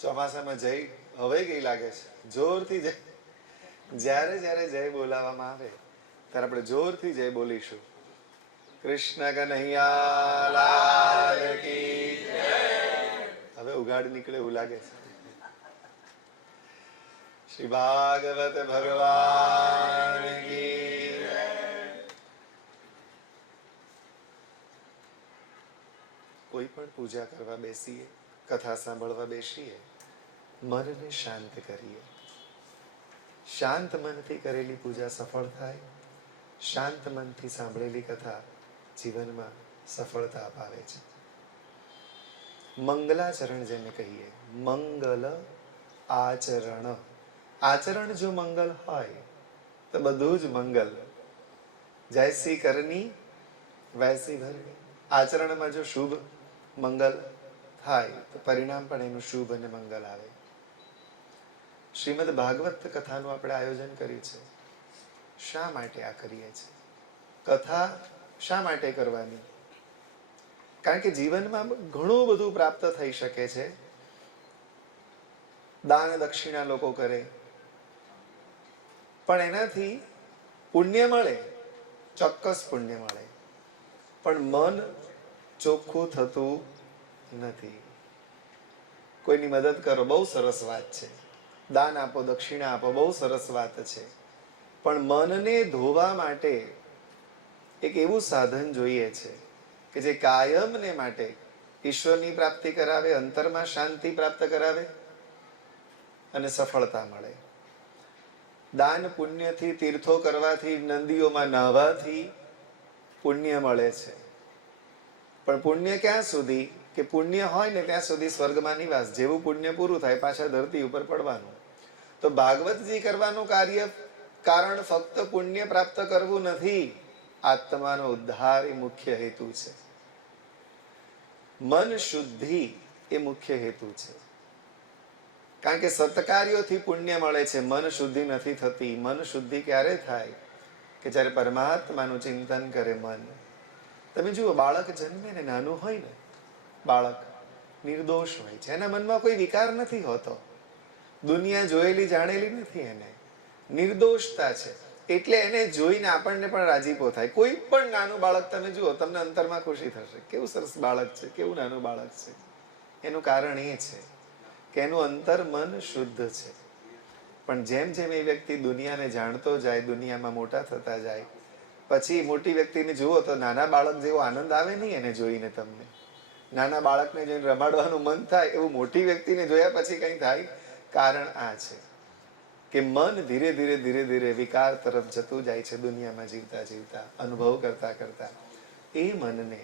ચોમાસામાં જય હવે કઈ લાગે છે, જોરથી જય. જ્યારે જ્યારે જય બોલાવવામાં આવે ત્યારે આપણે જોરથી જય બોલીશું. કૃષ્ણ કનૈયા લાલ કી જય. હવે ઉગાડ નીકળે એવું લાગે છે. શ્રી ભાગવત ભગવાન કી જય. કોઈ પણ પૂજા કરવા બેસીએ, કથા સાંભળવા બેસીએ, મનને શાંત કરીએ. શાંત મનથી કરેલી પૂજા સફળ થાય. શાંત મનથી સાંભળેલી કથા જીવનમાં સફળતા અપાવે છે. મંગલાચરણ જેને કહીએ, મંગલ આચરણ. આચરણ જો મંગલ હોય તો બધું જ મંગલ. જૈસી કરની વૈસી ભરની. આચરણમાં જો શુભ મંગલ થાય તો પરિણામ પણ એનું શુભ અને મંગલ આવે. શ્રીમદ ભાગવત કથાનું આપણે આયોજન કર્યું છે. શા માટે આ કરીએ છીએ? કથા શા માટે કરવાની? કારણ કે જીવનમાં ઘણું બધું પ્રાપ્ત થઈ શકે છે. દાન દક્ષિણા લોકો કરે, પણ એનાથી પુણ્ય મળે, ચોક્કસ પુણ્ય મળે, પણ મન ચોખ્ખું થતું નથી. કોઈની મદદ કરો, બહુ સરસ વાત છે. દાન આપો, દક્ષિણા આપો, બહુ સરસ વાત છે. પણ મનને ધોવા માટે એક એવું સાધન જોઈએ છે કે જે કાયમને માટે ઈશ્વરની પ્રાપ્તિ કરાવે, અંતરમાં શાંતિ પ્રાપ્ત કરાવે અને સફળતા મળે. દાન પુણ્યથી, તીર્થો કરવાથી, નદીઓમાં નહાવાથી પુણ્ય મળે છે. પણ પુણ્ય ક્યાં સુધી? કે પુણ્ય હોય ને ત્યાં સુધી સ્વર્ગમાં નિવાસ. જેવું પુણ્ય પૂરું થાય પાછા ધરતી ઉપર પડવાનું. તો ભાગવતજી કરવાનું કાર્ય કારણ ફક્ત પુણ્ય પ્રાપ્ત કરવું નથી. આત્માનો ઉદ્ધાર એ મુખ્ય હેતુ છે. મન શુદ્ધિ એ મુખ્ય હેતુ છે. કારણ કે સત્કાર્યોથી પુણ્ય મળે છે, મન શુદ્ધિ નથી થતી. મન શુદ્ધિ ક્યારે થાય? કે જ્યારે પરમાત્માનું ચિંતન કરે મન. તમે જુઓ, બાળક જન્મે ને નાનું હોય ને, બાળક નિર્દોષ હોય છે, એના મનમાં કોઈ વિકાર નથી હોતો. દુનિયા જોયેલી જાણેલી નથી એને, નિર્દોષતા છે. એટલે એને જોઈને આપણને પણ રાજીપો થાય. કોઈ પણ નાનું બાળક તમે જુઓ, તમને અંતરમાં ખુશી થશે, કેવું સરસ બાળક છે, કેવું નાનું બાળક છે. એનું કારણ એ છે કે એનું અંતર મન શુદ્ધ છે. પણ જેમ જેમ એ વ્યક્તિ દુનિયાને જાણતો જાય, દુનિયામાં મોટા થતા જાય, પછી મોટી વ્યક્તિને જુઓ તો નાના બાળક જેવો આનંદ આવે નહીં એને જોઈને. તમને નાના બાળકને જોઈને રમાડવાનું મન થાય, એવું મોટી વ્યક્તિને જોયા પછી કંઈ થાય. કારણ આ છે કે મન ધીરે ધીરે ધીરે ધીરે વિકાર તરફ જતું જાય છે. દુનિયામાં જીવતા જીવતા, અનુભવ કરતા કરતા એ મનને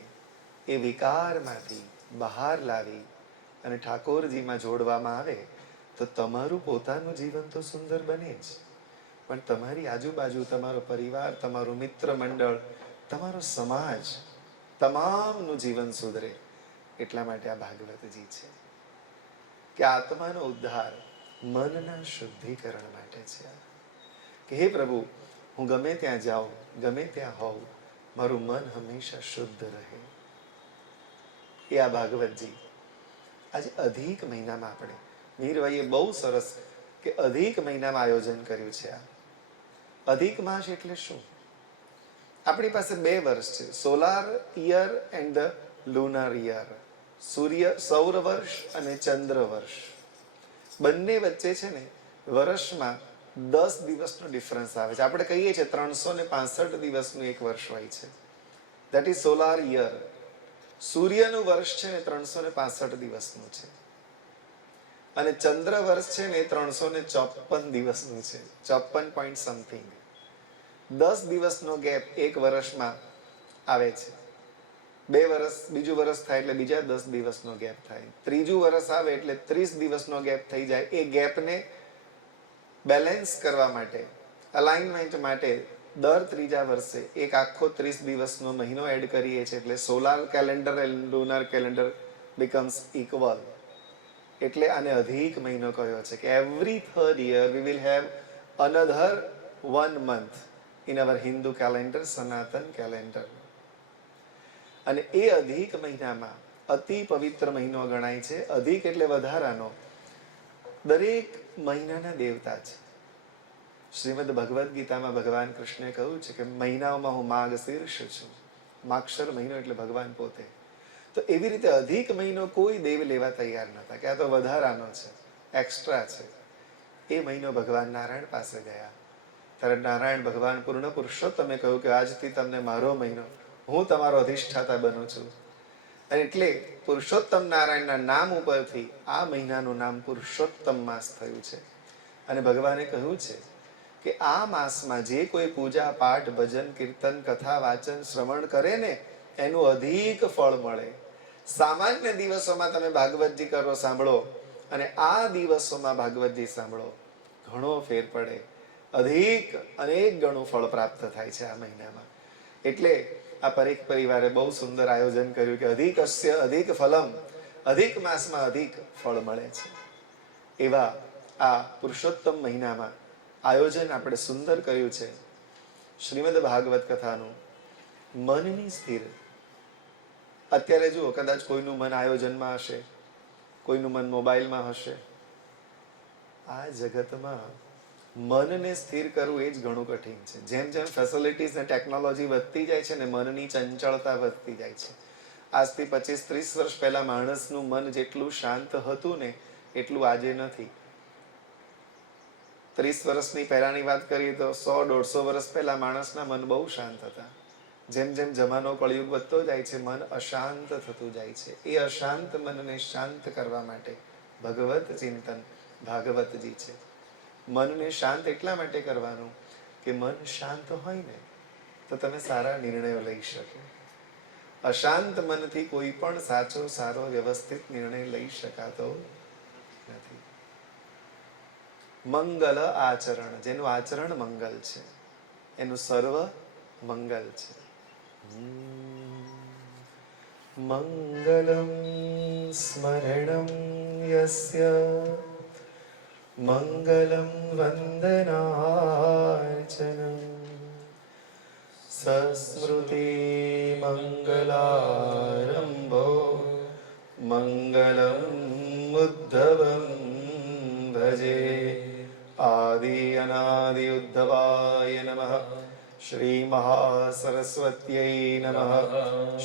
એ વિકારમાંથી બહાર લાવી અને ઠાકોરજીમાં જોડવામાં આવે તો તમારું પોતાનું જીવન તો સુંદર બને જ, પણ તમારી આજુબાજુ, તમારો પરિવાર, તમારું મિત્ર મંડળ, તમારો સમાજ, તમામનું જીવન સુધરે. એટલા માટે આ ભાગવતજી છે કે આત્માનો ઉદ્ધાર મનના શુદ્ધિકરણ માટે છે. કે હે પ્રભુ, હું ગમે ત્યાં જાઉં, ગમે ત્યાં હોઉં, મારું મન હંમેશા શુદ્ધ રહે. એ આ ભાગવતજી આજે અધિક મહિનામાં આપણે મીરભાઈએ બહુ સરસ કે અધિક મહિનામાં આયોજન કર્યું છે. આ અધિક માસ એટલે શું? આપણી પાસે 2 વર્ષ છે, solar year and the lunar year. સૌર વર્ષ અને ચંદ્ર વર્ષ. બંને વચ્ચે છે ને વર્ષમાં 10 દિવસનો ડિફરન્સ આવે છે. આપણે કહીએ છીએ 365 દિવસનું એક વર્ષ હોય છે. That is solar year. સૂર્યનું વર્ષ છે ને 365 દિવસનું છે, અને ચંદ્ર વર્ષ છે ને 354 દિવસનું છે. 54 પોઈન્ટ સમથિંગ. 10 દિવસનો ગેપ એક વર્ષમાં આવે છે. 2 વર્ષ, બીજું વર્ષ થાય એટલે બીજા 10 દિવસનો ગેપ થાય. ત્રીજું વર્ષ આવે એટલે 30 દિવસનો ગેપ થઈ જાય. એ ગેપને બેલેન્સ કરવા માટે, અલાઇનમેન્ટ માટે દર ત્રીજા વર્ષે એક આખો 30 દિવસનો મહિનો એડ કરીએ છીએ. એટલે solar calendar and lunar calendar becomes equal. એટલે આને અધિક મહિનો કહ્યો છે કે every third year we will have another 1 month in our Hindu calendar, સનાતન કેલેન્ડર. અને એ અધિક મહિનામાં અતિ પવિત્ર મહિનો ગણાય છે. અધિક એટલે વધારાનો. દરેક મહિનાના દેવતા છે. શ્રીમદ ભગવદ્ ગીતામાં ભગવાન કૃષ્ણે કહ્યું છે કે મહિનાઓમાં હું માગશીર્ષ છું. માગશર મહિનો એટલે ભગવાન પોતે. તો એવી રીતે અધિક મહિનો કોઈ દેવ લેવા તૈયાર નતા કે આ તો વધારાનો છે, એક્સ્ટ્રા છે. એ મહિનો ભગવાન નારાયણ પાસે ગયા ત્યારે નારાયણ ભગવાન પૂર્ણ પુરુષોત્તમે કહ્યું કે આજથી તમને મારો મહિનો, હું તમારો અધિષ્ઠાતા બનું છું. અને એટલે પુરુષોત્તમ નારાયણના નામ ઉપરથી આ મહિનાનું નામ પુરુષોત્તમ માસ થયું છે. અને ભગવાને કહ્યું છે કે આ માસમાં જે કોઈ પૂજા પાઠ ભજન કીર્તન કથા વાચન શ્રવણ કરે ને એનું અધિક ફળ મળે. સામાન્ય દિવસોમાં તમે ભાગવતજી કરો સાંભળો અને આ દિવસોમાં ભાગવતજી સાંભળો, ઘણો ફેર પડે. અધિક અનેક ગણું ફળ પ્રાપ્ત થાય છે આ મહિનામાં. એટલે આ પરીખ પરિવારે બહુ સુંદર આયોજન કર્યું કે અધિક અસ્ય અધિક ફલમ, અધિક માસમાં અધિક ફળ મળે છે. એવા આ પુરુષોત્તમ મહિનામાં આયોજન આપણે સુંદર કર્યું છે શ્રીમદ ભાગવત કથાનું. મનની સ્થિર. અત્યારે જુઓ, કદાચ કોઈનું મન આયોજનમાં હશે, કોઈનું મન મોબાઈલમાં હશે. આ જગતમાં મનને સ્થિર કરવું એ જ ઘણું કઠિન છે. જેમ જેમ ફેસિલિટીઝ ને ટેકનોલોજી વધતી જાય છે ને મનની ચંચળતા વધતી જાય છે. આજથી 25-30 વર્ષ પહેલા માણસનું મન જેટલું શાંત હતું ને એટલું આજે નથી. 30 વર્ષની પહેલાની વાત કરીએ તો 100-150 વર્ષ પહેલા માણસના મન બહુ શાંત હતા. જેમ જેમ જમાનો કળિયુગ વધતો જાય છે મન અશાંત થતું જાય છે. એ અશાંત મનને શાંત કરવા માટે ભગવત ચિંતન ભાગવતજી છે. મનને શાંત એટલા માટે કરવાનું કે મન શાંત હોય ને તો તમે સારા નિર્ણયો લઈ શકો. અશાંત મનથી કોઈ પણ સાચો સારો વ્યવસ્થિત નિર્ણય લઈ શકાતો નથી. મંગલ આચરણ, જેનું આચરણ મંગલ છે એનું સર્વ મંગલ છે. મંગલમ સ્મરણમ યસ્ય મંગલમ વંદનાર્ચનમ સસ્મૃતિ મંગલારંભો મંગલમ ઉદ્ધવમ ભજે. આદિ અનાદિ ઉદ્ધવાય નમઃ. શ્રી મહાસરસ્વત્यै નમઃ.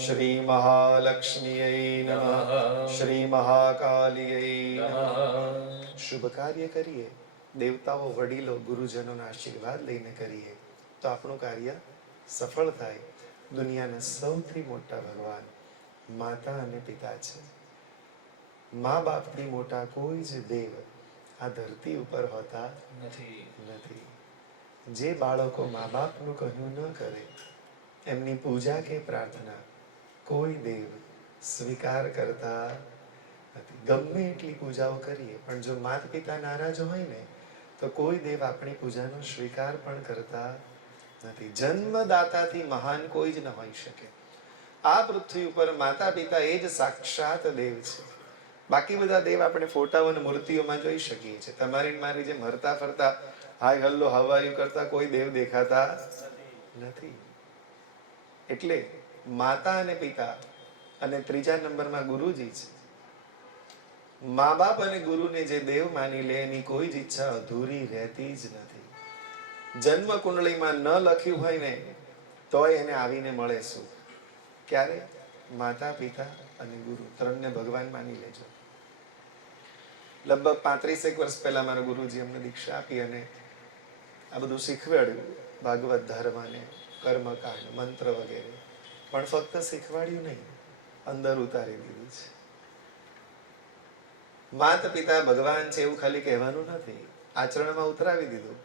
શ્રી મહાલક્ષ્મ્यै નમઃ. શ્રી મહાકાલ્यै નમઃ. શુભ કાર્ય કરીએ, દેવતાઓ વડીલો ગુરુજનોના આશીર્વાદ લઈને કરીએ તો આપણું કાર્ય સફળ થાય. દુનિયાના સૌથી મોટા ભગવાન માતા અને પિતા છે. મા બાપથી મોટા કોઈ જ દેવ આ ધરતી ઉપર હોતા નથી. જે બાળકો મા બાપનું કહ્યું ન કરે એમની પૂજા કે પ્રાર્થના કોઈ દેવ સ્વીકાર કરતા નથી. ગમે એટલી પૂજાઓ કરીએ પણ જો માતા પિતા નારાજ હોય ને તો કોઈ દેવ આપણી પૂજાનો સ્વીકાર પણ કરતા નથી. જન્મદાતાથી મહાન કોઈ જ ન હોઈ શકે. આ પૃથ્વી ઉપર માતા પિતા એ જ સાક્ષાત દેવ છે. બાકી બધા દેવ આપણે ફોટાઓ અને મૂર્તિઓમાં જોઈ શકીએ છીએ. તમારી મારી જેમ હરતા ફરતા હાય હલ્લો હવાયું કરતા કોઈ દેવ દેખાતા નથી. એટલે માતા અને પિતા અને ત્રીજા નંબરમાં ગુરુજી છે. મા બાપ અને ગુરુને જે દેવ માની લે એની કોઈ જ ઈચ્છા અધૂરી રહેતી જ નથી. જન્મ કુંડળીમાં ન લખ્યું હોય ને તોય એને આવીને મળે શું? ક્યારે? માતા પિતા અને ગુરુ ત્રણને ભગવાન માની લેજો. લગભગ 35 વર્ષ પહેલા મારા ગુરુજી અમને દીક્ષા આપી અને આ બધું શીખવાડ્યું, ભાગવત ધર્મ ને કર્મકાંડ મંત્ર વગેરે. પણ ફક્ત શીખવાડ્યું નહીં, અંદર ઉતારી દીધું છે. માતા પિતા ભગવાન છે એવું ખાલી કહેવાનું નથી, આચરણમાં ઉતરાવી દીધું.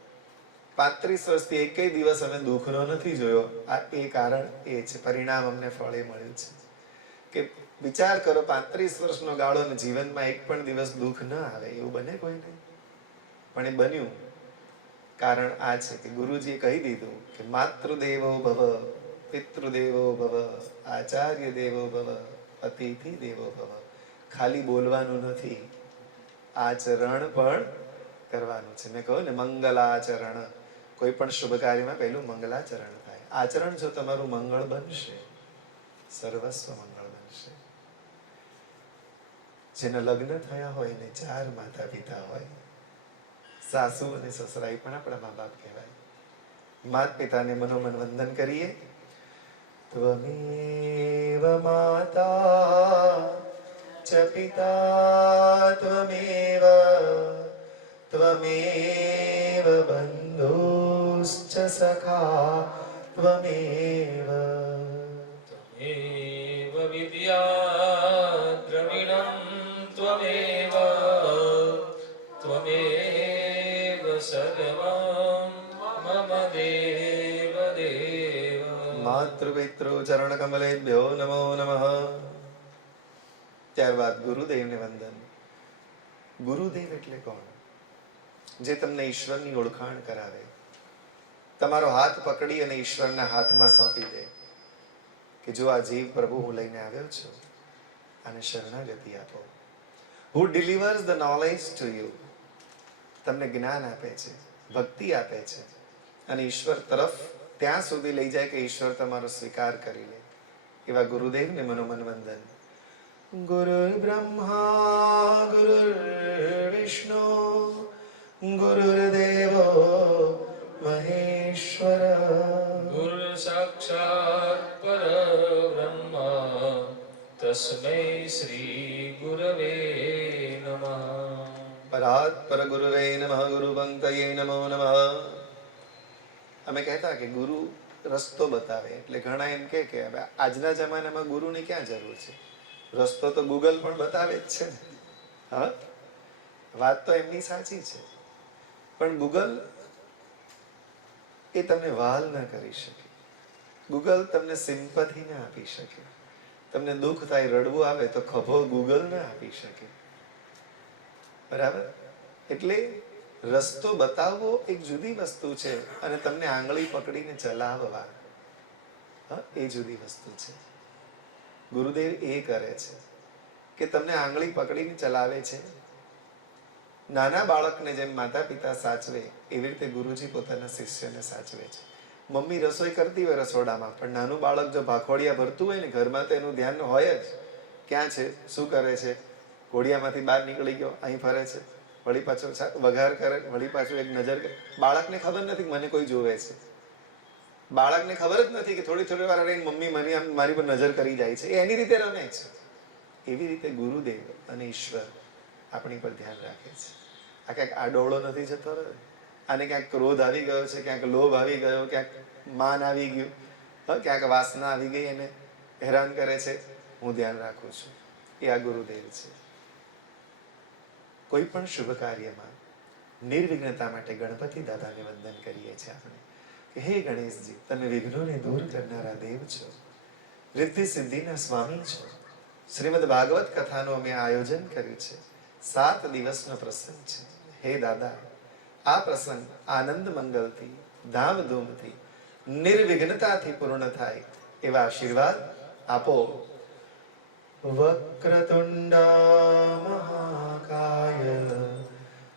35 વર્ષથી એકેય દિવસ અમે દુઃખનો નથી જોયો. આ એ કારણ એ છે, પરિણામ અમને ફળે મળ્યું છે. કે વિચાર કરો, 35 વર્ષનો ગાળો ને જીવનમાં એક પણ દિવસ દુઃખ ન આવે એવું બને કોઈને? પણ એ બન્યું. કારણ આ છે કે ગુરુજીએ કહી દીધું કે માતૃદેવો ભવ, પિતૃદેવો ભવ, આચાર્ય દેવો ભવ, અતિથિ દેવો ભવ. ખાલી બોલવાનું નથી, આચરણ પણ કરવાનું છે. મેં કહ્યું ને મંગલાચરણ. કોઈ પણ શુભ કાર્યમાં પહેલું મંગલાચરણ થાય. આચરણ જો તમારું મંગળ બનશે, સર્વસ્વ મંગળ બનશે. જેના લગ્ન થયા હોય ને 4 માતા પિતા હોય સાસુ અને સસરા એ પણ આપણા મા બાપ કહેવાય. માત પિતાને મનોમન વંદન કરીએ. ત્વમેવ માતા ચ પિતા ત્વમેવ ત્વમેવ બંધુશ્ચ સખા ત્વમેવ ત્વમેવ વિદ્યા દ્રવિણં ત્વમેવ ત્વમેવ સર્વં મમ દેવ દેવ. માતૃપિતૃ ચરણ કમલેભ્યો નમો નમઃ. ત્યારબાદ ગુરુદેવને વંદન. ગુરુદેવ એટલે કોણ? જે તમને ઈશ્વરની ઓળખાણ કરાવે, તમારો હાથ પકડી અને ઈશ્વરના હાથમાં સોંપી દે કે જો આ જીવ પ્રભુ હું લઈને આવ્યો છું, આને શરણાગતિ આપો. Who delivers the knowledge to you. તમને જ્ઞાન આપે છે, ભક્તિ આપે છે અને ઈશ્વર તરફ ત્યાં સુધી લઈ જાય કે ઈશ્વર તમારો સ્વીકાર કરી લે. એવા ગુરુદેવને મનોમન વંદન. ગુરુર બ્રહ્મા ગુરુર વિષ્ણુ ગુરુર્દેવો મહેશ્વર. ગુરુ સાક્ષાત પરબ્રહ્મ તસ્મૈ શ્રી ગુરવે નમઃ. પરાત પર ગુરુવે નમઃ. ગુરુ પંક્તયે નમો નમઃ. અમે કહેતા કે ગુરુ રસ્તો બતાવે, એટલે ઘણા એમ કે હવે આજના જમાનામાં ગુરુની ક્યાં જરૂર છે? રસ્તો તો ગૂગલ પણ બતાવે જ છે ને. હા, વાત તો એમની સાચી છે, પણ ગૂગલ એ તમને વહાલ ના કરી શકે. ગૂગલ તમને સિમ્પથી ના આપી શકે. તમને દુઃખ થાય, રડવું આવે તો ખભો ગૂગલ ના આપી શકે. બરાબર? એટલે રસ્તો બતાવવો એક જુદી વસ્તુ છે અને તમને આંગળી પકડીને ચલાવવા એ જુદી વસ્તુ છે. ગુરુદેવ એ કરે છે કે તમને આંગળી પકડીને ચલાવે છે. નાના બાળકને જેમ માતા પિતા સાચવે એવી રીતે ગુરુજી પોતાના શિષ્યને સાચવે છે. મમ્મી રસોઈ કરતી હોય રસોડામાં, પણ નાનું બાળક જો ભાખોડિયા ભરતું હોય ને ઘરમાં, તો એનું ધ્યાન હોય જ ક્યાં છે, શું કરે છે. ઘોડિયામાંથી બહાર નીકળી ગયો, અહીં ફરે છે, વળી પાછો વઘાર કરે, વળી પાછું એક નજર કરે. બાળકને ખબર નથી મને કોઈ જોવે છે. બાળકને ખબર જ નથી કે થોડી થોડી વાર રહીને મમ્મી મારી પર નજર કરી જાય છે. એ એની રીતે રમે છે. એવી રીતે ગુરુદેવ અને ઈશ્વર આપણી પર ધ્યાન રાખે છે. આ ક્યાંક આડોળો નથી જતો રહ્યો, આને ક્યાંક ક્રોધ આવી ગયો છે, ક્યાંક લોભ આવી ગયો, ક્યાંક માન આવી ગયું, ક્યાંક વાસના આવી ગઈ, એને હેરાન કરે છે. હું ધ્યાન રાખું છું. એ આ ગુરુદેવ છે. કોઈ પણ શુભ કાર્યમાં નિર્વિઘ્નતા માટે ગણપતિ દાદાને વંદન કરીએ છીએ આપણે કે હે ગણેશજી, તમે વિઘ્નોને દૂર કરનારા દેવ છો, રિદ્ધિ સિદ્ધિના સ્વામી છો. શ્રીમદ ભાગવત કથાનું અમે આયોજન કર્યું છે. 7 દિવસનો પ્રસંગ છે. હે દાદા, આ પ્રસંગ આનંદ મંગલથી, ધામધૂમથી, નિર્વિઘ્નતાથી પૂર્ણ થાય એવા આશીર્વાદ આપો. વક્રતુંડા મહાકાય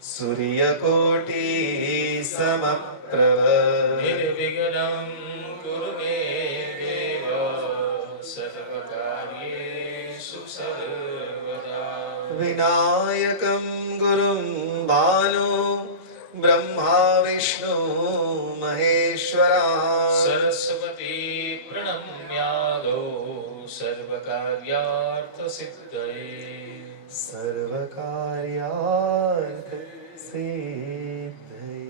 સૂર્યકોટી સમપ્રભ નિર્વિઘ્नं કુરુ મે દેવ સર્વકાર્યેષુ સર્વદા. વિનાયકં ગુરું ભાનુ બ્રહ્મા વિષ્ણુ મહેશ્વરા સરસ્વતી પ્રણમ્યાદો સર્વકાર્યાર્થ સિદ્ધયે. સર્વકાર્યાર્થ સિદ્ધયે.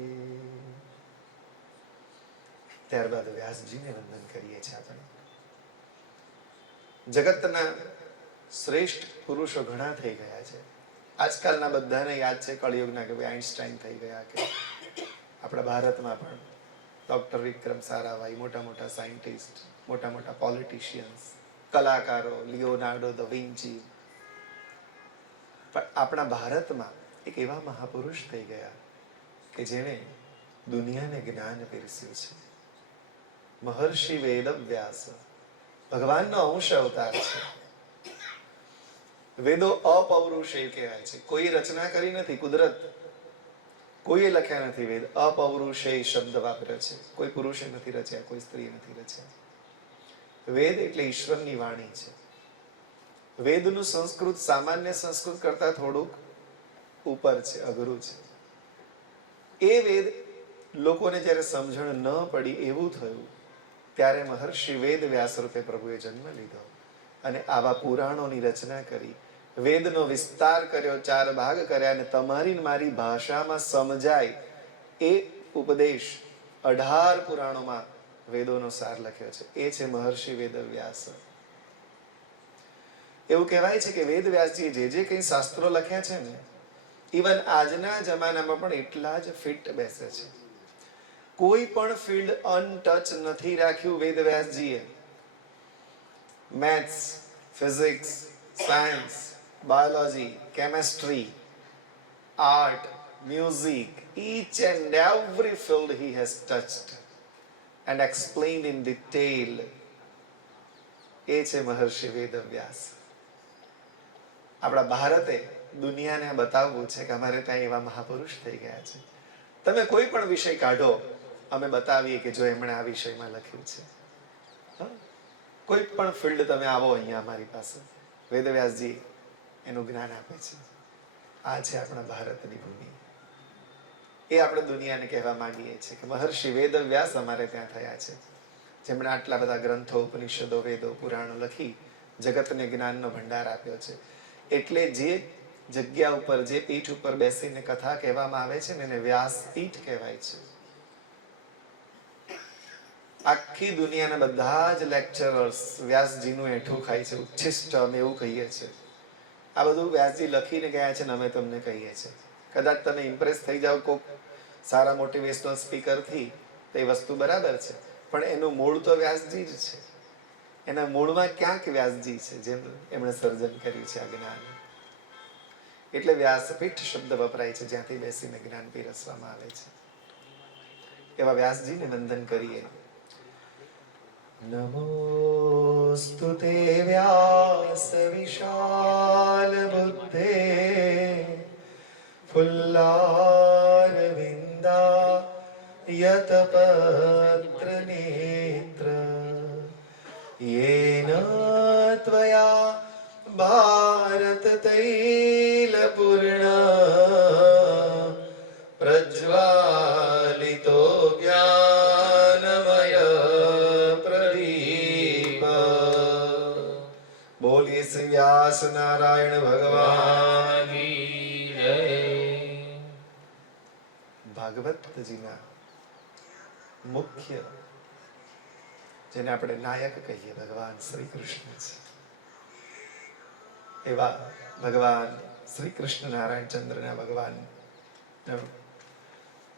ત્યારબાદ વ્યાસજીને વંદન કરીએ છીએ આપણે. જગતના શ્રેષ્ઠ પુરુષો ઘણા થઈ ગયા છે. આજકાલના બધાને યાદ છે કળિયુગના કે ભાઈ આઈન્સ્ટાઈન થઈ ગયા, કે આપણા ભારતમાં પણ ડોક્ટર વિક્રમ સારાભાઈ, મોટા મોટા સાયન્ટિસ્ટ, મોટા મોટા પોલિટિશિયન્સ, કલાકારો, લિયોનાર્ડો ધ વિન્ચી. પણ આપણા ભારતમાં એક એવા મહાપુરુષ થઈ ગયા કે જેણે દુનિયાને જ્ઞાન પીરસ્યું છે. મહર્ષિ વેદવ્યાસ ભગવાનનો અંશ અવતાર છે. વેદો અપૌરુષેય કહેવાય છે. કોઈએ રચના કરી નથી, કુદરત. કોઈએ લખ્યા નથી વેદ. અપૌરુષેય શબ્દ વાપર્યો છે. કોઈ પુરુષે નથી રચ્યા, કોઈ સ્ત્રીએ નથી રચ્યા. વેદ એટલે ઈશ્વરની વાણી છે. વેદનું સંસ્કૃત સામાન્ય સંસ્કૃત કરતા થોડુંક ઉપર છે, અઘરું છે. એ વેદ લોકોને જ્યારે સમજણ ન પડી એવું થયું ત્યારે મહર્ષિ વેદ વ્યાસ રૂપે પ્રભુએ જન્મ લીધો અને આવા પુરાણોની રચના કરી, વેદનો વિસ્તાર કર્યો, 4 ભાગ કર્યા અને તમારી ને મારી ભાષામાં સમજાય એ ઉપદેશ 18 પુરાણોમાં વેદોનો સાર લખ્યો છે. એ છે મહર્ષિ વેદ વ્યાસ. એવું કહેવાય છે કે વેદ વ્યાસજીએ જે કંઈ શાસ્ત્રો લખ્યા છે ને, ઇવન આજના જમાનામાં પણ એટલા જ ફિટ બેસે છે. કોઈ પણ ફિલ્ડ અનટચ નથી રાખ્યું વેદ વ્યાસજીએ. Maths, physics, science, biology, chemistry, art, music, each and every field he has touched and explained in detail. એ છે મહર્ષિ વેદ વ્યાસ. આપણા ભારતે દુનિયાને બતાવવું છે કે અમારે ત્યાં એવા મહાપુરુષ થઈ ગયા છે. તમે કોઈ પણ વિષય કાઢો, અમે બતાવીએ કે જો એમણે આ વિષયમાં લખ્યું છે. કોઈ પણ ફિલ્ડ તમે આવો અહીંયા અમારી પાસે, વેદવ્યાસજી એનું જ્ઞાન આપે છે. આ છે આપણા ભારતની ભૂમિ. એ આપણે દુનિયાને કહેવા માંગીએ છીએ કે મહર્ષિ વેદ વ્યાસ અમારે ત્યાં થયા છે, જેમણે આટલા બધા ગ્રંથો, ઉપનિષદો, વેદો, પુરાણો લખી જગતને જ્ઞાનનો ભંડાર આપ્યો છે. એટલે જે જગ્યા ઉપર, જે પીઠ ઉપર બેસીને કથા કહેવામાં આવે છે ને એને વ્યાસપીઠ કહેવાય છે. આખી દુનિયાના બધા જ લેક્ચરર્સ વ્યાસજીનું એઠું ખાય છે, ઉચ્છિષ્ટ અમે એવું કહીએ છીએ. આ બધું વ્યાસજી લખીને ગયા છે ને અમે તમને કહીએ છીએ. કદાચ તમે ઇમ્પ્રેસ થઈ જાઓ કોક સારા મોટિવેશનલ સ્પીકરથી તો એ વસ્તુ બરાબર છે, પણ એનું મૂળ તો વ્યાસજી જ છે. એના મૂળમાં ક્યાંક વ્યાસજી છે, જેમ એમણે સર્જન કર્યું છે આ જ્ઞાન. એટલે વ્યાસપીઠ શબ્દ વપરાય છે, જ્યાંથી બેસીને જ્ઞાન પીરસવામાં આવે છે. એવા વ્યાસજીને વંદન કરીએ. નમોસ્તુ તે વ્યાસ વિશાલ બુદ્ધે ફુલ્લારવિંદા યત પત્ર નેત્ર યેન ત્વયા ભારત તૈલ પૂર્ણ પ્રજ્વાલિતો જ્ઞાનમય પ્રદીપ. બોલીએ શ્રી વ્યાસ નારાયણ ભગવાન. ભાગવતજીના મુખ્ય, જેને આપણે નાયક કહીએ, ભગવાન શ્રી કૃષ્ણ છે. એવા ભગવાન શ્રી કૃષ્ણ નારાયણ ચંદ્રના ભગવાન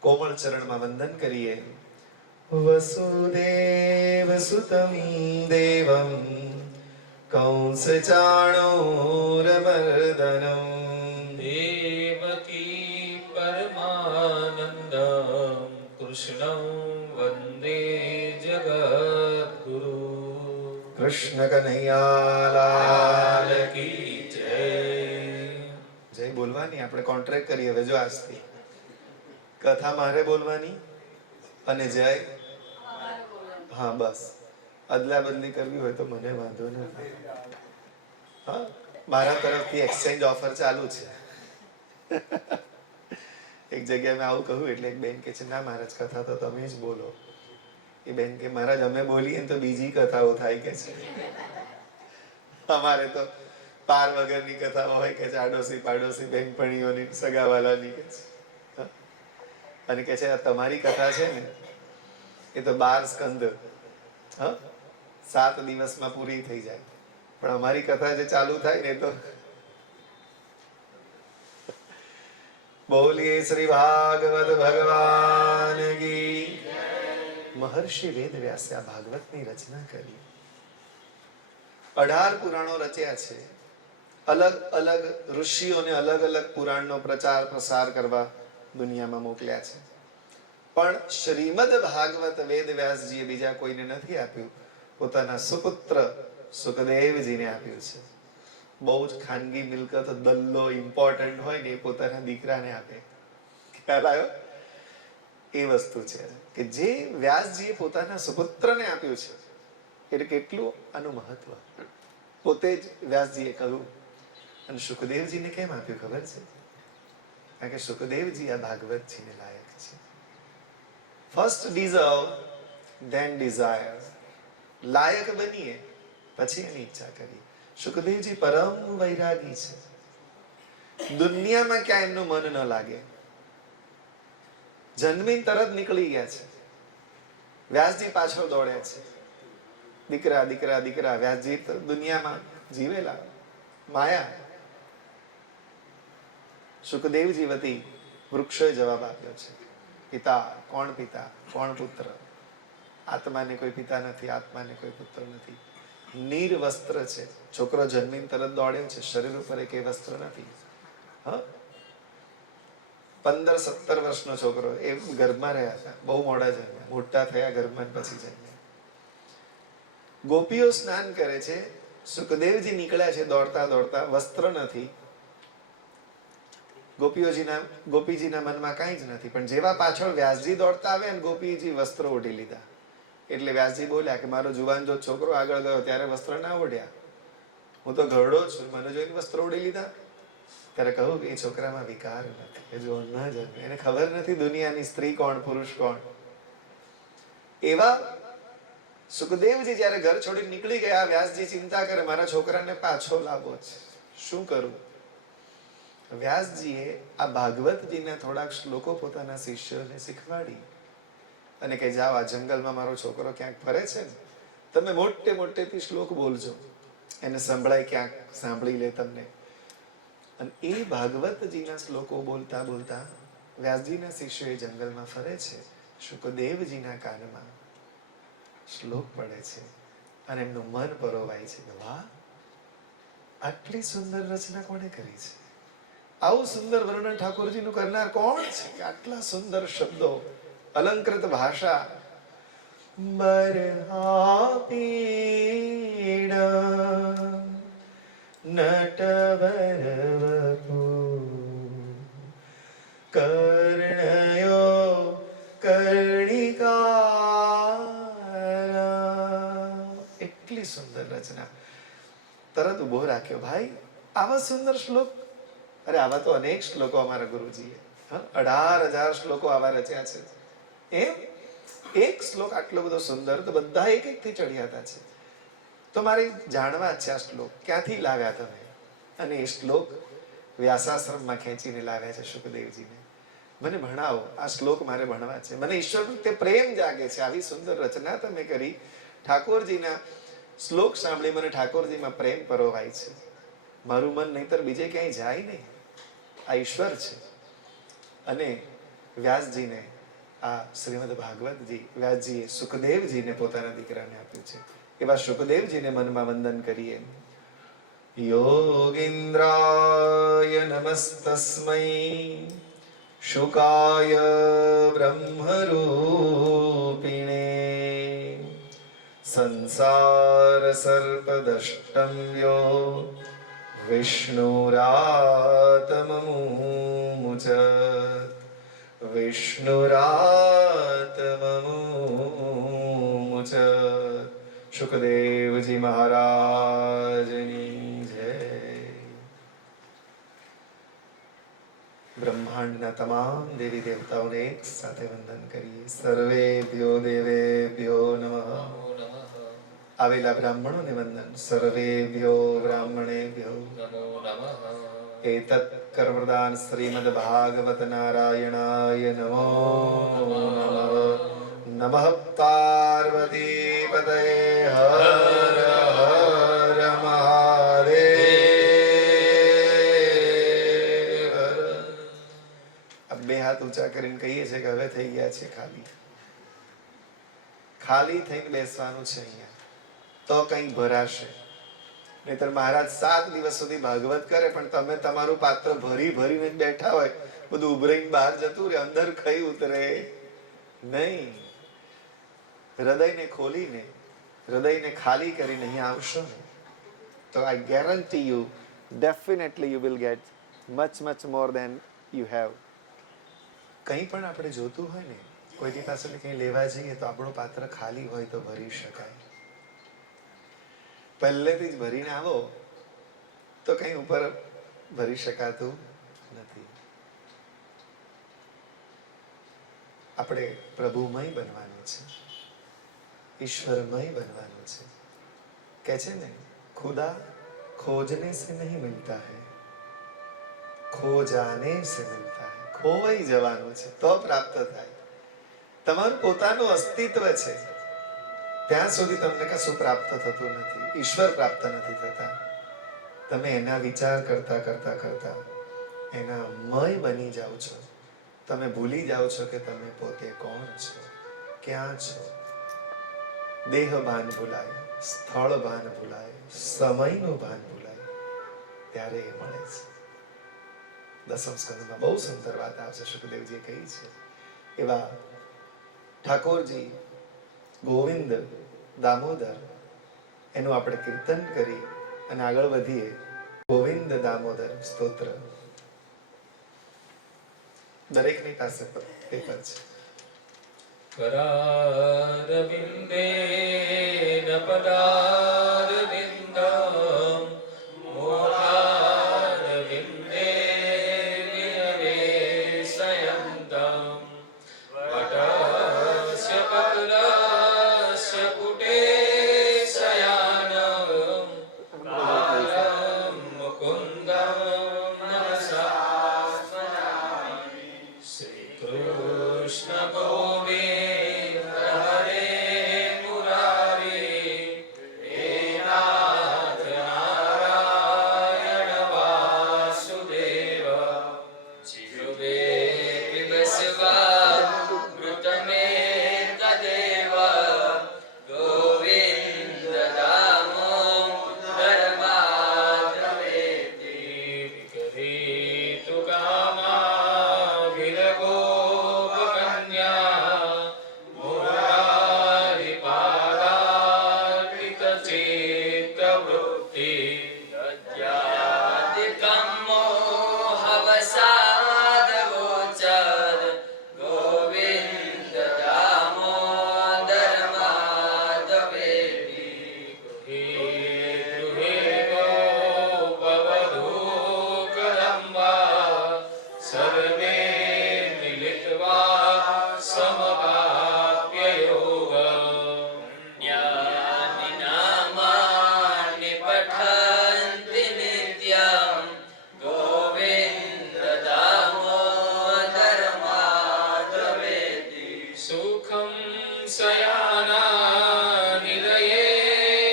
કોમળ ચરણમાં વંદન કરીએ. વસુદેવ સુતમ દેવમ કંસ ચાણૂરમર્દનમ દેવકી પરમાનંદમ કૃષ્ણં વંદે જગદ્ગુરુ. કૃષ્ણ કનૈયા લાલ કી જય. જય બોલવાની આપણે કોન્ટ્રાક્ટ કરીએ હવે. જો આજથી કથા મારે બોલવાની અને જય હા, બસ અદલા બદલી કરવી હોય તો મને વાંધો નથી. હા, મારા તરફથી એક્સચેન્જ ઓફર ચાલુ છે. એક જગ્યાએ મેં આવું કહ્યું એટલે એક બેન કે છે, ના મહારાજ કથા તો તમે જ બોલો. એ બેન કે મહારાજ અમે બોલીએ તો બીજી કથાઓ થાય કે છે, અમારે તો પાર વગરની કથાઓ હોય કે છે, આડોશી પાડોશી બેનપણીઓની, સગાવાલાની કે છે. અને કે છે તમારી કથા છે ને એ તો 12 સ્કંદ 7 દિવસમાં પૂરી થઈ જાય, પણ અમારી કથા જે ચાલુ થાય ને તો બોલીએ શ્રી ભાગવત ભગવાન કી. મહર્ષિ વેદ વ્યાસે આ ભાગવતની રચના કરી. 18 પુરાણો રચ્યા છે. અલગ અલગ ઋષિઓને અલગ અલગ પુરાણનો પ્રચાર પ્રસાર કરવા દુનિયામાં મોકલ્યા છે. પણ શ્રીમદ ભાગવત વેદ વ્યાસજીએ બીજા કોઈને નથી આપ્યું, પોતાના સુપુત્ર સુખદેવજીને આપ્યું છે. બહુ જ ખાનગી મિલકત, દલ્લો ઇમ્પોર્ટન્ટ હોય ને એ પોતાના દીકરાને આપે. ખ્યાલ આવ્યો? એ વસ્તુ છે કે જે વ્યાસજીએ પોતાના સુપુત્રને આપ્યું છે એટલે કેટલું આનું મહત્વ. પોતે જ વ્યાસજીએ કહ્યું. અને સુખદેવજીને કેમ આપ્યું ખબર છે? કારણ કે સુખદેવજી આ ભાગવતજીને લાયક છે. First deserve then desire. લાયક બનીએ પછી એની ઈચ્છા કરીએ. સુખદેવજી પરમ વૈરાગી છે. દુનિયામાં ક્યાં એમનું મન ન લાગે. જન્મીને તરત નીકળી ગયા છે. વ્યાસજી પાછળ દોડે છે. દીકરા દીકરા દીકરા. વ્યાસજી તો દુનિયામાં જીવેલા માયા. સુખદેવજી વતી વૃક્ષોએ જવાબ આપ્યો છે. પિતા કોણ? પિતા કોણ? પુત્ર. આત્માને કોઈ પિતા નથી, આત્માને કોઈ પુત્ર નથી. નિર્વસ્ત્ર છે. છોકરો જન્મીને તરત દોડ્યો છે. શરીર ઉપર એક વસ્ત્ર નથી. 15-17 વર્ષનો છોકરો એ ગર્ભમાં રહ્યા હતા. બહુ મોડા જન્મ્યા. મોટા થયા ગર્ભમાં પછી જન્મ્યા. ગોપીઓ સ્નાન કરે છે. સુખદેવજી નીકળ્યા છે દોડતા દોડતા. વસ્ત્ર નથી. ગોપીજીના મનમાં કાંઈ જ નથી. પણ જેવા પાછળ વ્યાસજી દોડતા આવે અને ગોપીજી વસ્ત્ર ઓઢી લીધા. એટલે વ્યાસજી બોલ્યા કે મારો જુવાન જો છોકરો આગળ ગયો ત્યારે વસ્ત્ર ના ઓઢ્યા. હું તો ઘરડો છું, મને જોઈને વસ્ત્ર ઓઢી લીધા. ત્યારે કહું કે એ છોકરામાં વિકાર નથી. એ જો ન જન્મે. એને ખબર નથી દુનિયાની સ્ત્રી કોણ, પુરુષ કોણ. એવા સુખદેવજી જયારે ઘર છોડી નીકળી ગયા, વ્યાસજી ચિંતા કરે મારા છોકરાને પાછો લાવવો છે, શું કરું? વ્યાસજીએ આ ભાગવતજીના થોડાક શ્લોકો પોતાના શિષ્યોને શીખવાડી અને કે જાઓ આ જંગલમાં મારો છોકરો ક્યાંક ફરે છે ને, તમે મોટે મોટેથી શ્લોક બોલજો, એને સંભળાય, ક્યાંક સાંભળી લે તમને. અને એ ભાગવતજીના શ્લોકો બોલતા બોલતા વ્યાસજીના શિષ્યો એ જંગલમાં ફરે છે. શુકદેવજીના કાનમાં શ્લોક પડે છે અને એમનું મન પરોવાય છે. વાહ, આટલી સુંદર રચના કોણે કરી છે? આવું સુંદર વર્ણન ઠાકોરજીનું કરનાર કોણ છે કે આટલા સુંદર શબ્દો, અલંકૃત ભાષા. બરહાપીણ નટવરવપુ કર્ણયો કર્ણિકાર. એટલી સુંદર રચના. તરત ઉભો રાખ્યો, ભાઈ આવા સુંદર શ્લોક, અરે આવા તો અનેક શ્લોકો અમારા ગુરુજીએ 18,000 શ્લોકો આવા રચ્યા છે. એમ એક શ્લોક આટલો બધો સુંદર તો બધા એક એક થી ચડિયાતા છે. તો મારે જાણવા છે આ શ્લોક ક્યાંથી લાવ્યા તમે? અને એ શ્લોક વ્યાસાશ્રમમાં ખેંચીને લાવ્યા છે શુકદેવજીને. મને ભણાવો, આ શ્લોક મારે ભણવા છે. મને ઈશ્વર પ્રત્યે પ્રેમ જાગે છે. આવી સુંદર રચના તમે કરી. ઠાકોરજીના શ્લોક સાંભળી મને ઠાકોરજીમાં પ્રેમ પરોવાય છે. મારું મન નહીતર બીજે ક્યાંય જાય નહીં. આ ઈશ્વર છે. અને વ્યાસજીને આ શ્રીમદ ભાગવતજી વ્યાસજીએ સુખદેવજીને પોતાના દીકરાને આપ્યું છે. એવા સુખદેવજીને મનમાં વંદન કરીએ. યોગીન્દ્રાય નમસ્તસ્મૈ શુકાય બ્રહ્મરૂપિણે સંસાર સર્પદષ્ટમ્યો વિષ્ણુરાતમમુચ વિષ્ણુરાતમમુચ. શુકદેવજી મહારાજની જય. બ્રહ્માંડના તમામ દેવી દેવતાઓને એક સાથે વંદન કરીએ. સર્વેભ્યો દેવેભ્યો નમઃ. આવેલા બ્રાહ્મણોને વંદન. સર્વેભ્યો બ્રાહ્મણેભ્યો એતત્ કર્મદાન શ્રીમદ ભાગવત નારાયણાય નમો નમઃ. નમઃ પાર્વતી પતયે હર હર મહાદેવ. બે હાથ ઊંચા કરીને કહીએ છીએ કે હવે થઈ ગયા છે ખાલી. ખાલી થઈને બેસવાનું છે અહીંયા, તો કંઈક ભરાશે. નહીતર મહારાજ 7 દિવસ સુધી ભાગવત કરે પણ તમે તમારું પાત્ર ભરી ભરીને બેઠા હોય, બધું ઉભરાઈને બહાર જતું રહે, અંદર કઈ ઉતરે નહીં. હૃદયને ખોલીને, હૃદયને ખાલી કરીને અહીંયા આવશો ને તો I guarantee you definitely you will get much more than you have. કંઈ પણ આપણે જોતું હોય ને, કોઈની પાસે કંઈ લેવા જઈએ તો આપણું પાત્ર ખાલી હોય તો ભરી શકાય. પહેલેથી જ ભરીને આવો તો કંઈ ઉપર ભરી શકાતું નથી. આપણે પ્રભુમય બનવાનું છે, ઈશ્વરમય બનવાનું છે. કહે છે ને, ખુદા खोजने से नहीं मिलता है, खो जाने से मिलता है. ખોવાઈ જવાનું છે તો પ્રાપ્ત થાય. તમારું પોતાનું અસ્તિત્વ છે ત્યાં સુધી તમને કશું પ્રાપ્ત થતું નથી, ઈશ્વર પ્રાપ્ત નથી થતા. તમે એના વિચાર કરતા કરતા કરતા એના મય બની જાઓ છો. તમે ભૂલી જાઓ છો કે તમે પોતે કોણ છો, ક્યાં છો. દેહ ભાન ભૂલાય, સ્થળ ભાન ભૂલાય, સમયનું ભાન ભૂલાય, ત્યારે એ મળે છે. દસમ સ્કંદમાં બહુ સુંદર વાત આવશે, સુખદેવજીએ કહી છે. એવા ઠાકોરજી ગોવિંદ દામોદર એનું આપણે કીર્તન કરી અને આગળ વધીએ. ગોવિંદ દામોદર સ્તોત્ર દરેકની પાસે પેપર છે. करारविन्देन पदारविन्दं मोहारविन्दे विनिवेशयन्तं वटस्य पत्रस्य पुटे शयानं कालं मुकुन्दं मनसा स्मरामि. श्रीकृष्ण गोविन्द हरे मुरारी, हे नाथ नारायण वासुदेव. जिह्वे पिबस्वामृतमे तदेव, गोविन्द दामोदर माधवेति. विकरीतु कामाभिरगोपकन्या, मुरारिपादार्पितचित्तवृत्ति. दद्यादिकं मोहवसादगोचर, गोविन्द दामोदर माधवेति. गृहे गोपवधूकदम्बा, सर्वे मिलित्वा समवाप्य योगम्. पुण्यानि नामानि पठन्ति नित्यं, गोविन्द दामोदर माधवेति. सुखं शयानानिलये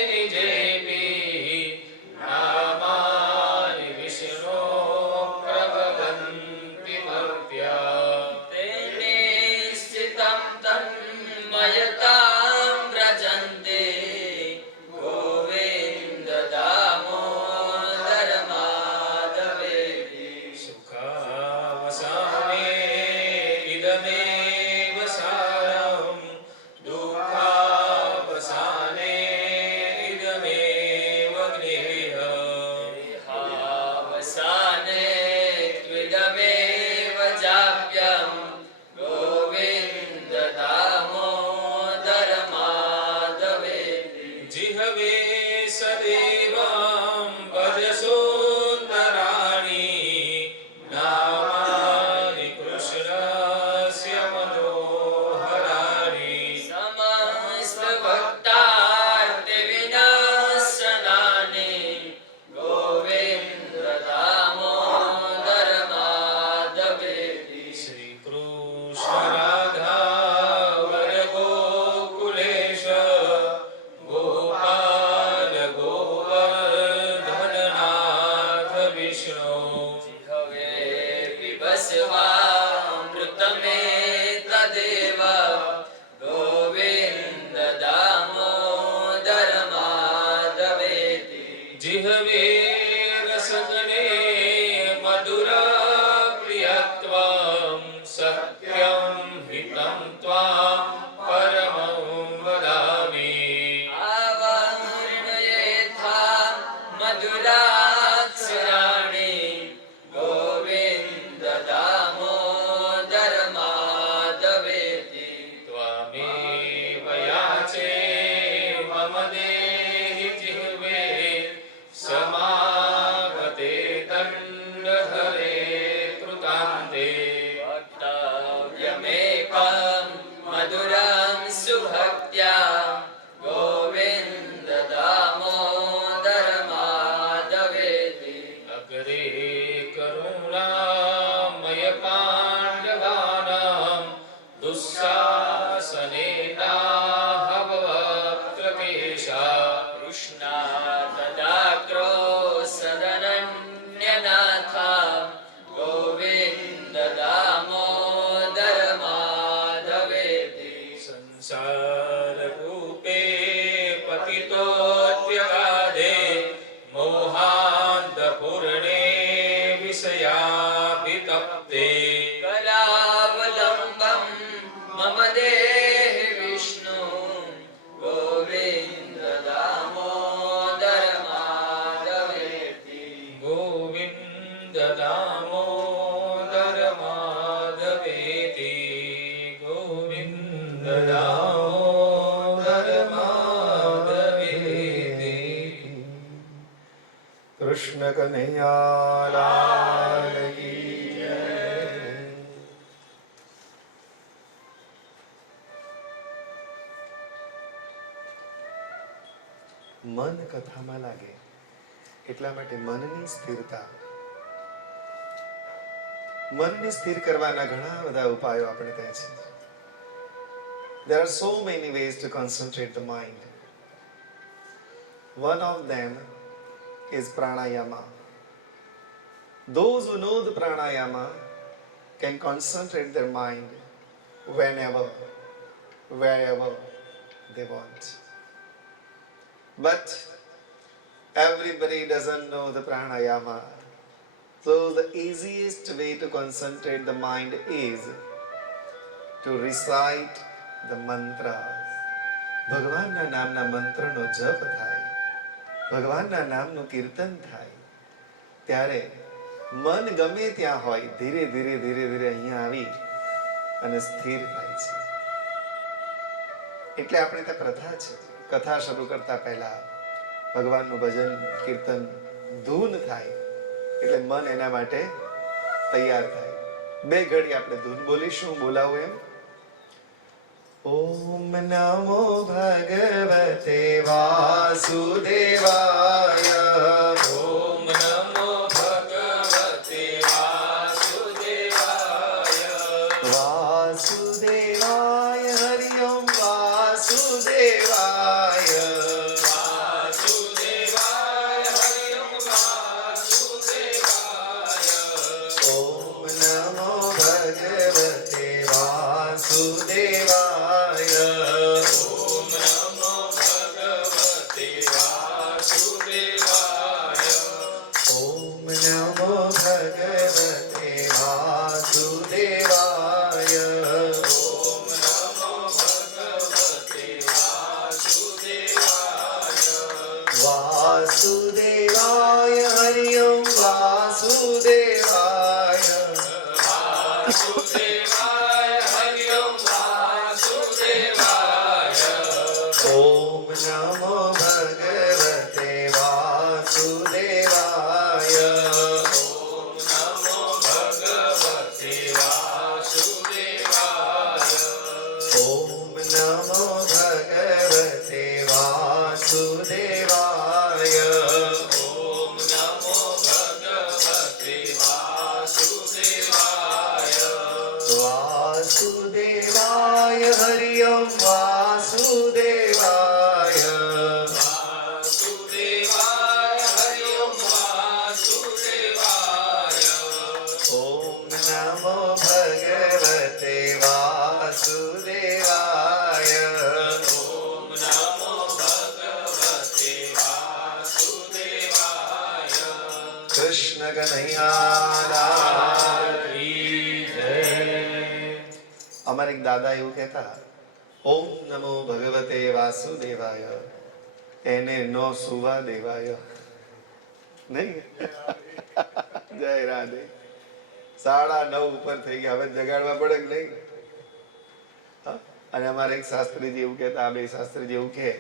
निजेऽपि, नामानि विष्णो प्रवदन्ति मर्त्या. तेने स्थितं तन्मयतां व्रजन्ते, गोविन्द दामोदर माधवेति. सुखावसाने इदमेव सारं, दुःखावसाने इदमेव ज्ञेयम्. देहावसाने त्विदमेव जाप्यं, गोविन्द दामोदर माधवेति. जिह्वे सदेवं भज सुन्दराणि, नामानि कृष्णस्य मनोहराणि. समस्तभक्तार्तिविनाशनानि, गोविन्द दामोदर माधवेति. श्रीकृष्ण કનૈયા લાલ કી જય. મન કથામાં લાગે એટલા માટે મનની સ્થિરતા, મનને સ્થિર કરવાના ઘણા બધા ઉપાયો આપણે ત્યાં છે. There are so many ways to concentrate the mind. One of them is pranayama. Those who know the pranayama can concentrate their mind whenever, wherever they want. But everybody doesn't know the pranayama. So the easiest way to concentrate the mind is to recite the mantras. ભગવાનના નામના મંત્રનો જપ થાય, ભગવાનના નામનું કીર્તન થાય, ત્યારે મન ગમે ત્યાં હોય ધીરે ધીરે ધીરે ધીરે અહીંયા આવી અને સ્થિર થાય છે. એટલે આપણે ત્યાં પ્રથા છે, કથા શરૂ કરતા પહેલા ભગવાનનું ભજન કીર્તન ધૂન થાય એટલે મન એના માટે તૈયાર થાય. 2 ઘડી આપણે ધૂન બોલીશું. બોલાવું એમ? ઓમ નમો ભગવતે વાસુદેવાય. ઓમ નમો ભગવતે વાસુદેવાય. વાસુદેવાય હરિ ઓમ વાસુદેવાય. વાસુદેવાય હરિ ઓમ વાસુદેવાય. ઓમ નમો ભગવતે વાસુદેવાય. ઓમ નમો ભગવતે વાસુદેવાય. ઓમ નમો ભગવતે વાસુદેવાય. ઓમ નમો ભગવતે વાસુદેવાય. વાસુદેવાય હરિ ઓમ વાસુદેવાય. વાસુદેવાય હરિ ઓમ વાસુદેવાય. ઓમ નમો ભગવતે વાસુદેવાય. ઓમ નમો ભગવતે વાસુદેવાય. ઓમ નમો ભગવતે વાસુદેવાય. ઓમ નમો ભગવતે વાસુદેવાય. વાસુદેવાય હરિ ઓમ વાસુદેવાય. વાસુદેવાય હરિ ઓમ વાસુદેવાય. ઓમ નમો ભગવતે વાસુદેવાય. ઓમ નમો ભગવતે વાસુદેવાય. કૃષ્ણ કનૈયા લાલ. કી જય. અમારે એક દાદા એવું કહેતા, ઓમ નમો ભગવતે વાસુદેવાય, એને નો સુવા દેવાય. નહીં? જય રાધે. 9:30 ઉપર થઈ ગયા, હવે જગાડવા પડે કે નહીં? હા? અને અમારે એક શાસ્ત્રીજી એવું કહેતા, આ 2 શાસ્ત્રીજી એવું કહે,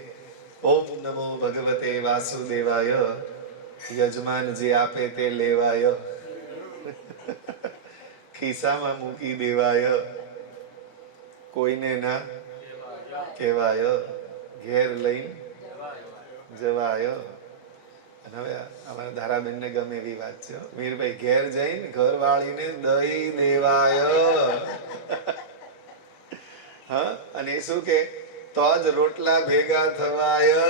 ઓમ નમો ભગવતે વાસુદેવાય, યજમાનજી આપે તે લેવાય, ખિસ્સામાં મૂકી દેવાય, કોઈને ના કહેવાય, ઘેર લઈને જવાય. અને હવે અમારા ધારાબેનને ગમે એવી વાત છે, મીરભાઈ, ઘેર જઈને ઘરવાળીને દહીં દેવાય. હા? અને એ શું કે, તો જ રોટલા ભેગા થવાય.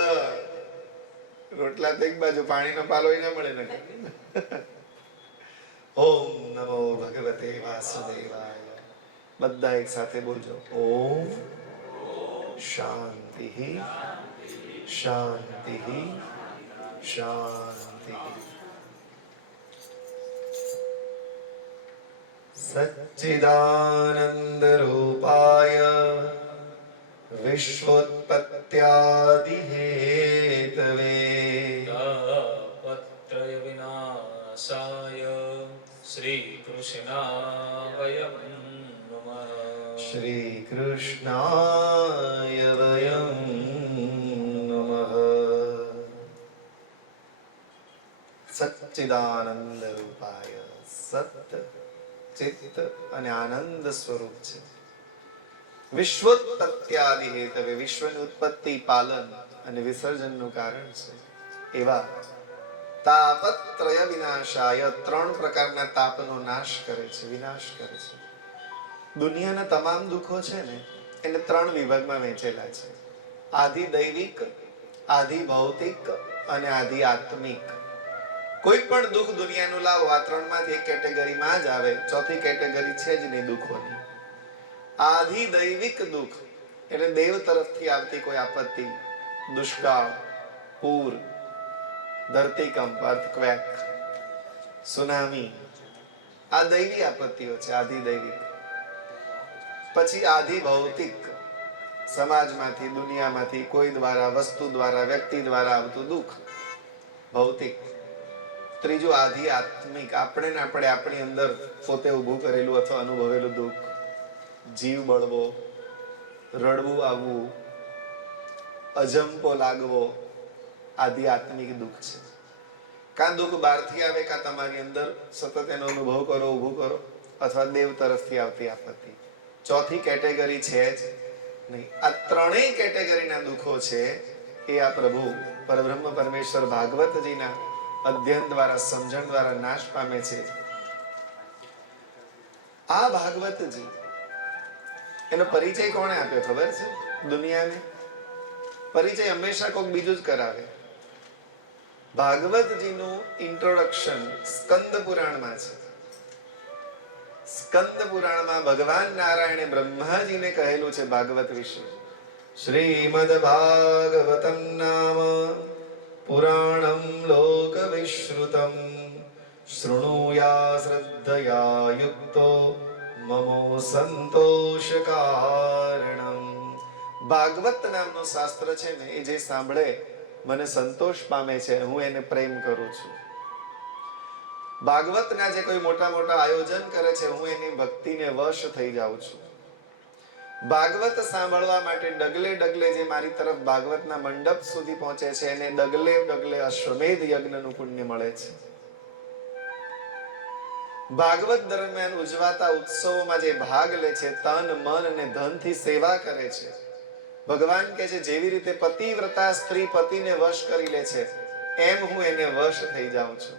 રોટલા તો એક બાજુ, પાણીનો પાલો ના મળે ને. ઓમ નમો ભગવતે વાસુદેવાય. બધા એક સાથે બોલજો. ઓમ શાંતિ શાંતિ શાંતિ. સચ્ચિદાનંદ રૂપાય વિશ્વોત્પત્યાદિ હેતવે તાપત્રય વિનાશાય શ્રી કૃષ્ણાય નમઃ. શ્રી કૃષ્ણાય વયમ નમઃ. ચિદાનંદ રૂપાય. સત, ચિત્ત અને આનંદ સ્વરૂપ છે. વિશ્વોત્પત્ત્યાદિ હેતવે, વિશ્વની ઉત્પત્તિ, પાલન અને વિસર્જનનું કારણ છે એવા તાપત્રય વિનાશાય, 3 પ્રકારના તાપનો નાશ કરે છે, વિનાશ કરે છે. દુનિયાના તમામ દુઃખો છે ને એને 3 વિભાગમાં વહેંચેલા છે: આધિ દૈવિક, આધિ ભૌતિક અને આધિ આત્મિક. કોઈ પણ દુઃખ દુનિયાનું લાવો, આ 3 માંથી એક કેટેગરીમાં જ આવે. ચોથી કેટેગરી છે જ નહીં દુઃખોની. આધિ દૈવિક દુઃખ એટલે દેવ તરફથી આવતી કોઈ આપત્તિ, દુષ્કાળ, પૂર, ધરતીકંપ, અર્થક્વેક, સુનામી, આ દૈવી આપત્તિઓ છે, આધિ દૈવિક. પછી આધિ ભૌતિક, સમાજમાંથી, દુનિયામાંથી કોઈ દ્વારા, વસ્તુ દ્વારા, વ્યક્તિ દ્વારા આવતું દુઃખ, ભૌતિક. ત્રીજું આધિ આત્મિક, આપણે આપણી અંદર પોતે ઊભું કરેલું અથવા અનુભવેલું દુઃખ, જીવ બળવો, રડવું આવવું, અજંપો લાગવો, આધ્યાત્મિક દુઃખ છે. કાં દુઃખ બહારથી આવે, કાં તમારી અંદર સતત એનો અનુભવ કરો, ઊભું કરો, અથવા દેવ તરફથી આવતી આપત્તિ. ચોથી કેટેગરી છે જ નહીં. આ 3 કેટેગરીના દુઃખો છે એ આ પ્રભુ પરબ્રહ્મ પરમેશ્વર ભાગવતજીના અધ્યયન દ્વારા, સમજણ દ્વારા નાશ પામે છે. આ ભાગવતજી, એનો પરિચય કોણે આપ્યો ખબર છે? દુનિયાને પરિચય હંમેશા કોઈક બીજું જ કરાવે. ભાગવતજીનું ઇન્ટ્રોડક્શન સ્કંદ પુરાણમાં છે. સ્કંદ પુરાણમાં ભગવાન નારાયણે બ્રહ્માજીને કહેલું છે ભાગવત વિશે. શ્રીમદ ભાગવતમ નામ પુરાણમ લોક વિશ્રુતમ શૃણુયા શ્રદ્ધયા યુક્તો મમો સંતોષ કારણમ. ભાગવત નામનું શાસ્ત્ર છે ને, એ જે સાંભળે મને સંતોષ પામે છે, હું એને પ્રેમ કરું છું. ભાગવતના જે કોઈ મોટા મોટા આયોજન કરે છે, હું એની ભક્તિને વશ થઈ જાઉં છું. ભાગવત સાંભળવા માટે ડગલે ડગલે જે મારી તરફ ભાગવતના મંડપ સુધી પહોંચે છે, એને ડગલે ડગલે અશ્વમેધ યજ્ઞનું પુણ્ય મળે છે. ભાગવત દરમિયાન ઉજવાતા ઉત્સવોમાં જે ભાગ લે છે, તન, મન અને ધનથી સેવા કરે છે, ભગવાન કહે છે જેવી રીતે પતિવ્રતા સ્ત્રી પતિને વશ કરી લે છે, એમ હું એને વશ થઈ જાઉં છું.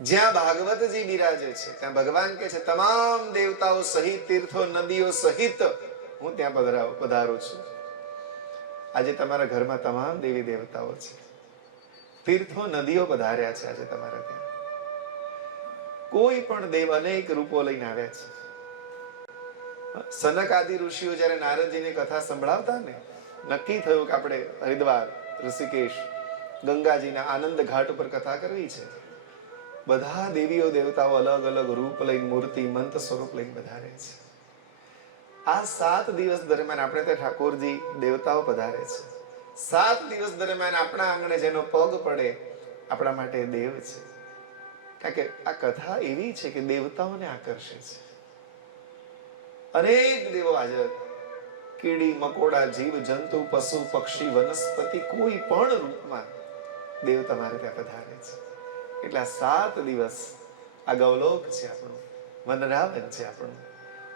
જ્યાં ભાગવતજી બિરાજે છે ત્યાં ભગવાન કહે છે તમામ દેવતાઓ સહિત, તીર્થો, નદીઓ સહિત હું ત્યાં પધારું છું. આજે તમારા ઘરમાં તમામ દેવી દેવતાઓ છે, તીર્થો, નદીઓ પધાર્યા છે આજે તમારા ત્યાં. કોઈ પણ દેવ અનેક રૂપો લઈને આવ્યા છે. સનક આદિ ઋષિઓ જયારે નારદજીને કથા સંભળાવતા ને, નક્કી થયું કે આપણે હરિદ્વાર, ઋષિકેશ, ગંગાજીના આનંદ ઘાટ ઉપર કથા કરવી છે. બધા દેવીઓ દેવતાઓ અલગ અલગ રૂપ લઈને, મૂર્તિ, મંત્ર સ્વરૂપ લઈને પધારે છે. આ 7 દિવસ દરમિયાન આપણે ત્યાં ઠાકોરજી દેવતાઓ પધારે છે. 7 દિવસ દરમિયાન આપણા આંગણે જેનો પગ પડે આપણા માટે દેવ છે. કારણ કે આ કથા એવી છે કે દેવતાઓને આકર્ષે છે. અનેક દેવો હાજર, કીડી, મકોડા, જીવ, જંતુ, પશુ, પક્ષી, વનસ્પતિ, કોઈ પણ રૂપમાં દેવ તમારે ત્યાં પધારે છે. એટલે આ 7 દિવસ આ ગૌલોક છે આપણું, વંદનાવન છે આપણું.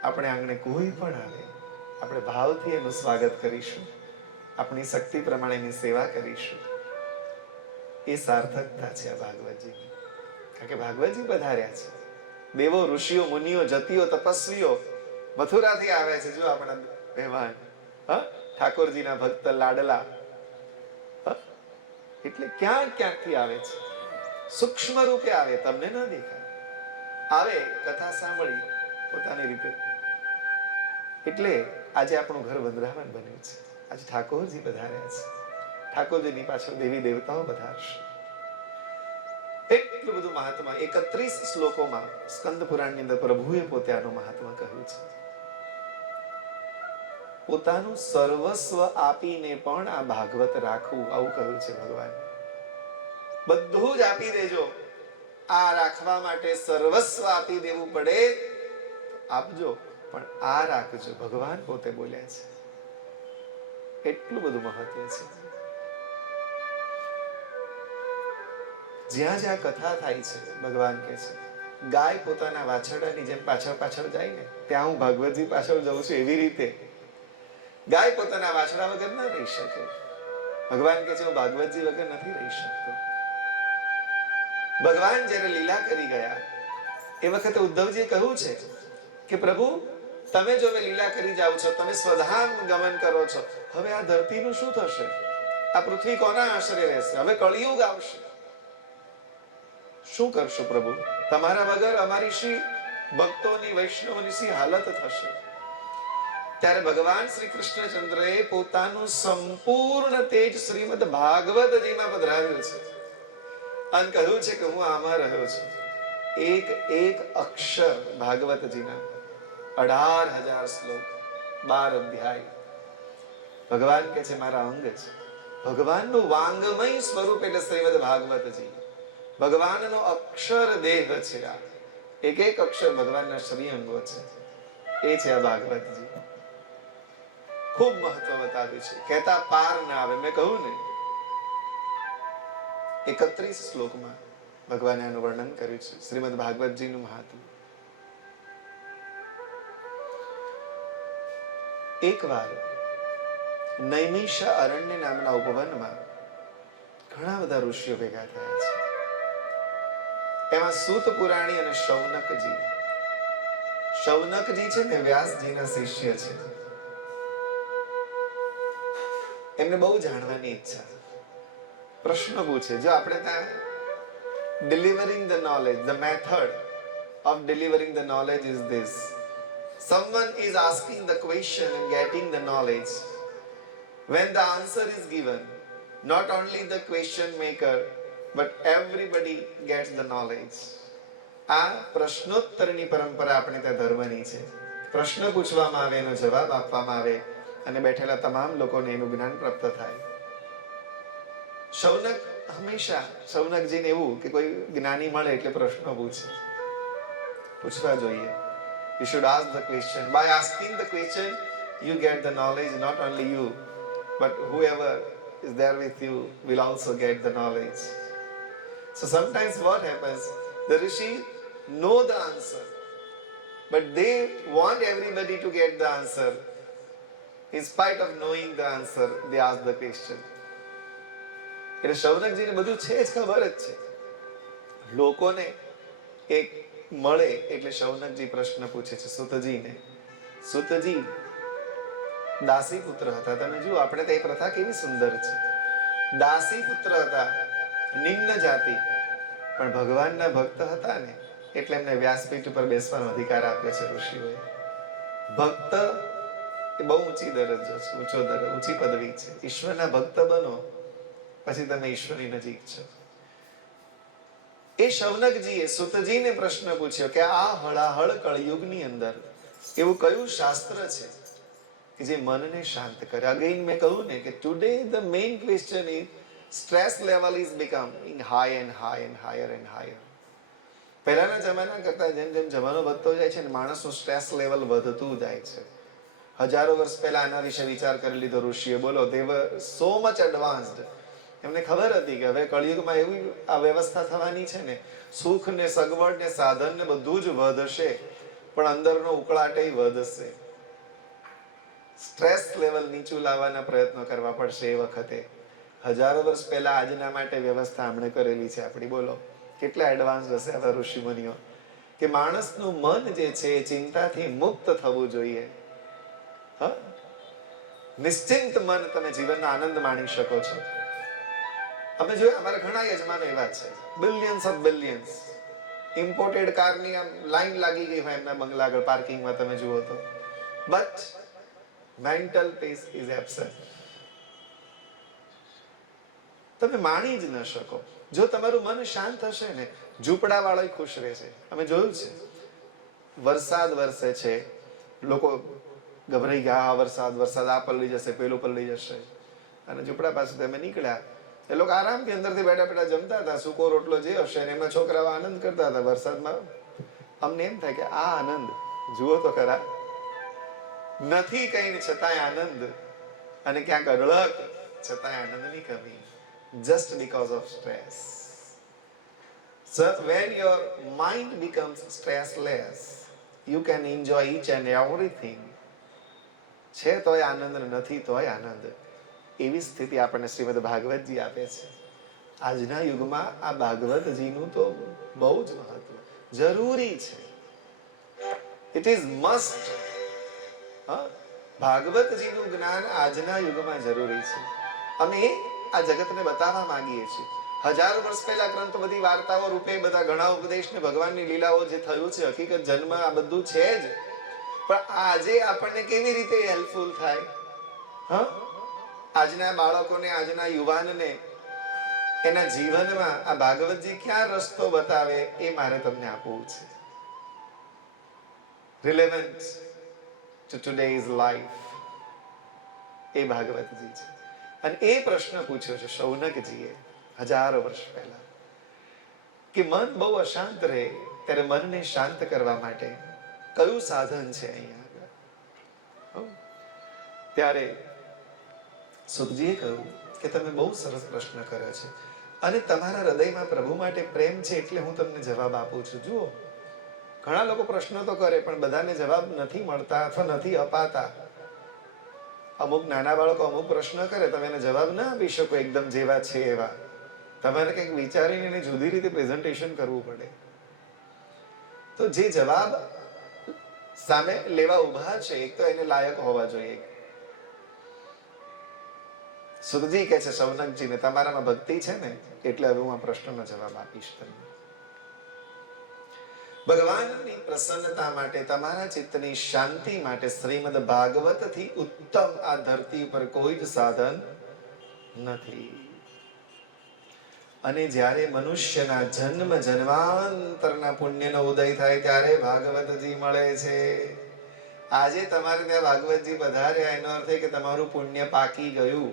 આપણે આંગણે કોઈ પણ આવે, આપણે ભાવથી એનું સ્વાગત કરીશું, આપણી શક્તિ પ્રમાણે એની સેવા કરીશું. એ સાર્થકતા છે આ ભાગવતજીની. કારણ કે ભાગવતજી પધાર્યા છે. દેવો, ઋષિઓ, મુનિઓ, જતિઓ, તપસ્વીઓ મથુરાથી આવે છે. જો આપણા મહેમાન, ઠાકોરજીના ભક્ત લાડલા, એટલે ક્યાંક ક્યાંકથી આવે છે. સૂક્ષ્મ રૂપે આવે, તમને ન દેખાય, આવે, કથા સાંભળી પોતાની રીતે. એટલે આજે આપણું ઘર વંદનાવન બન્યું છે. આજે ઠાકોરજી પધાર્યા છે. ઠાકોરજીની પાછળ દેવી દેવતાઓ પધારશે. એટલું બધું મહાત્મા 31 શ્લોકોમાં સ્કંદ પુરાણની અંદર પ્રભુએ પોતે આનું મહાત્મા કહ્યું છે. પોતાનું સર્વસ્વ આપીને પણ આ ભાગવત રાખવું, આવું કહ્યું છે ભગવાન. બધું જ આપી દેજો, આ રાખવા માટે સર્વસ્વ આપી દેવું પડે આપજો, પણ આ રાખજો, ભગવાન પોતે બોલ્યા છે. એટલું બધું મહત્વ છે. જ્યાં જ્યાં કથા થાય છે, ભગવાન કહે છે ગાય પોતાના વાછરડાની જેમ પાછળ પાછળ જાય ને, ત્યાં હું ભાગવતજી પાછળ જઉં છું. એવી રીતે ગાય પોતાના વાછરડા વગર ન રહી શકે. ભગવાન કહે છે હું ભાગવતજી વગર નથી રહી શકતો. ભગવાન જ્યારે લીલા કરી ગયા એ વખતે ઉદ્ધવજીએ કહ્યું છે કે પ્રભુ તમે જો હવે લીલા કરી જાઓ છો, તમે સ્વધામ ગમન કરો છો, હવે આ ધરતીનું શું થશે? આ પૃથ્વી કોના આશરે રહેશે? હવે કળિયુગ આવશે, શું કરશો પ્રભુ? તમારા વગર અમારી શી ભક્તોની, વૈષ્ણવની શી હાલત થશે? ત્યારે ભગવાન શ્રી કૃષ્ણચંદ્રએ પોતાનું સંપૂર્ણ તેજ શ્રીમદ ભાગવતજીમાં પધરાવ્યું છે અને કહ્યું છે કે હું આમાં રહ્યો છું. એક એક અક્ષર ભાગવતજીના 18,000 શ્લોક, 12 અધ્યાય. ભગવાન કે છે મારા અંગ છે. ભગવાનનું વાંગમય સ્વરૂપ એટલે શ્રીમદ ભાગવતજી. ભગવાનનો અક્ષર દેહ છે. આ એક એક અક્ષર ભગવાનના શ્રી અંગો છે. એ છે આ ભાગવતજી. ખૂબ મહત્વ બતાવ્યું છે, કહેતા પાર ના આવે. મેં કહ્યું ને 31 શ્લોકમાં ભગવાને આનું વર્ણન કર્યું છે, શ્રીમદ ભાગવતજીનું મહાત્મ્ય. એકવાર નૈમિષા અરણ્ય નામના ઉપવનમાં ઘણા બધા ઋષિઓ ભેગા થયા છે. એમાં સૂત પુરાણી અને શૌનકજી. શૌનકજી છે ને વ્યાસજીના શિષ્ય છે. એમને બહુ જાણવાની ઈચ્છા. પ્રશ્ન પૂછે. જો આપણે ત્યાં delivering the knowledge, the method of delivering the knowledge is this: someone is asking the question and getting the knowledge. When the answer is given, not only the question maker but everybody gets the knowledge. આ પ્રશ્નોત્તરની પરંપરા આપણે ત્યાં ધર્મની છે. પ્રશ્ન પૂછવામાં આવે, એનો જવાબ આપવામાં આવે અને બેઠેલા તમામ લોકોને એનું જ્ઞાન પ્રાપ્ત થાય. શૌનક હંમેશા શૌનકજીને એવું કે કોઈ જ્ઞાની મળે એટલે પ્રશ્નો પૂછવા જોઈએ. You should ask the question. By asking the question, you get the knowledge. Not only you, but whoever is there with you will also get the knowledge. So sometimes what happens, the rishi know the answer, but they want everybody to get the answer. In spite of knowing the answer, they ask the question. એટલે શૌનકજીને બધું છે જ, ખબર જ છે. લોકોને એક મળે એટલે શૌનકજી પ્રશ્ન પૂછે છે સૂતજીને. સૂતજી દાસી પુત્ર હતા. તમે જુઓ આપણે તો એ પ્રથા કેવી સુંદર છે. દાસી પુત્ર હતા, નિમ્ન જાતિ, પણ ભગવાનના ભક્ત હતા ને એટલે એમને વ્યાસપીઠ ઉપર બેસવાનો અધિકાર આપ્યો છે ઋષિઓએ. ભક્ત એ બહુ ઊંચી દરજ્જો છે, ઊંચી પદવી છે. ઈશ્વરના ભક્ત બનો પછી તમે ઈશ્વરની નજીક છો. એ શૌનકજીએ સૂતજીને પ્રશ્ન પૂછ્યો કે આ હળાહળ કળયુગની અંદર એવું કયું શાસ્ત્ર છે કે જે મનને શાંત કરે? અગેન મેં કહ્યું ને કે today the main question is stress level is becoming high and high and higher and higher. પહેલાના જમાના કરતા જેમ જેમ જમાનો વધતો જાય છે ને માણસનું સ્ટ્રેસ લેવલ વધતું જાય છે. હજારો વર્ષ પહેલા આના વિશે વિચાર કરી લીધો ઋષિએ. બોલો, they were so much advanced. એમને ખબર હતી કે હવે કળિયુગમાં એવી આ વ્યવસ્થા થવાની છે ને, સુખ ને સગવડ ને સાધન ને બધું જ વધશે, પણ અંદરનો ઉકળાટે વધશે. સ્ટ્રેસ લેવલ નીચું લાવવાના પ્રયત્નો કરવા પડશે. એ વખતે હજારો વર્ષ પહેલા આજના માટે વ્યવસ્થા આપણે કરેલી છે આપણી. બોલો કેટલા એડવાન્સ હશે આવા ઋષિ મુનિઓ કે માણસનું મન જે છે એ ચિંતાથી મુક્ત થવું જોઈએ. નિશ્ચિંત મન તમે જીવનનો આનંદ માણી શકો છો. અમે જોયું અમારા ઘણા યજમાનો એવા છે, બિલિયન્સ ઓફ બિલિયન્સ. ઇમ્પોર્ટેડ કારની આમ લાઈન લાગી ગઈ હોય એમના બંગલા આગળ પાર્કિંગમાં, તમે જુઓ તો. But mental peace is absent. તમે માણી જ ન શકો. જો તમારું મન શાંત હશે ને, ઝૂંપડા વાળો ખુશ રહેશે. અમે જોયું છે, વરસાદ વરસે છે, લોકો ગભરાઈ ગયા, આ વરસાદ આ પલળી જશે, પેલું પલળી જશે, અને ઝૂંપડા પાસે તમે નીકળ્યા. એ લોકો આરામથી અંદરથી બેઠા બેઠા જમતા હતા, સૂકો રોટલો જે હશે ને એમના છોકરાઓ આનંદ કરતા હતા વરસાદમાં. અમને એમ થાય કે આ આનંદ જુઓ તો ખરા, નથી કઈ છતાંય આનંદ, અને ક્યાંક અઢળક છતાંય આનંદની કમી, just because of stress. So when your mind becomes stressless, you can enjoy each and everything. છે તોય આનંદ ને નથી તોય આનંદ, એવી સ્થિતિ આપણને શ્રીમદ ભાગવતજી આપે છે. આજના યુગમાં આ ભાગવતજીનું તો બહુ જ મહત્વ, જરૂરી છે. It is must. ભાગવતજીનું જ્ઞાન આજના યુગમાં જરૂરી છે. અમે આ જગતને બતાવવા માંગીએ છીએ. હજારો વર્ષ પહેલા ગ્રંથો, બધી વાર્તાઓ રૂપે બધા ઘણા ઉપદેશ ને ભગવાનની લીલાઓ જે થયું છે, હકીકત જન્મ આ બધું છે જ. પણ આજે આપણને કેવી રીતે હેલ્પફુલ થાય? આજના બાળકોને, આજના યુવાનને એના જીવનમાં આ ભાગવતજી ક્યાં રસ્તો બતાવે એ મારે તમને આપવું છે. રિલેવન્ટ ટુ ટુડેઝ લાઈફ એ ભાગવતજી છે. અને એ પ્રશ્ન પૂછ્યો છે શૌનકજીએ હજારો વર્ષ પહેલા કે મન બહુ અશાંત રહે ત્યારે મનને શાંત કરવા માટે કયું સાધન છે અહીંયા આગળ? ત્યારે સુખજીએ કહ્યું કે તમે બહુ સરસ પ્રશ્ન કર્યો છે અને તમારા હૃદયમાં પ્રભુ માટે પ્રેમ છે એટલે હું તમને જવાબ આપું છું. જુઓ, ઘણા લોકો પ્રશ્ન તો કરે પણ બધાને જવાબ નથી મળતા અથવા નથી અપાતા. અમુક નાના બાળકો અમુક પ્રશ્ન કરે, તમે એને જવાબ ના આપી શકો એકદમ જેવા છે એવા. તમારે કંઈક વિચારીને એને જુદી રીતે પ્રેઝન્ટેશન કરવું પડે. તો જે જવાબ સામે લેવા ઉભા છે એક તો એને લાયક હોવા જોઈએ. સુખજી કહે છે શૌનકજીને, તમારામાં ભક્તિ છે ને એટલે હવે હું આ પ્રશ્નનો જવાબ આપીશ તમને. ભગવાનની પ્રસન્નતા માટે, તમારા ચિત્તની શાંતિ માટે શ્રીમદ ભાગવત થી ઉત્તમ આ ધરતી પર કોઈ જ સાધન નથી. અને જ્યારે મનુષ્યના જન્મ જન્માંતરના પુણ્યનો ઉદય થાય ત્યારે ભાગવતજી મળે છે. આજે તમારે ત્યાં ભાગવતજી પધાર્યા એનો અર્થ એ કે તમારું પુણ્ય પાકી ગયું.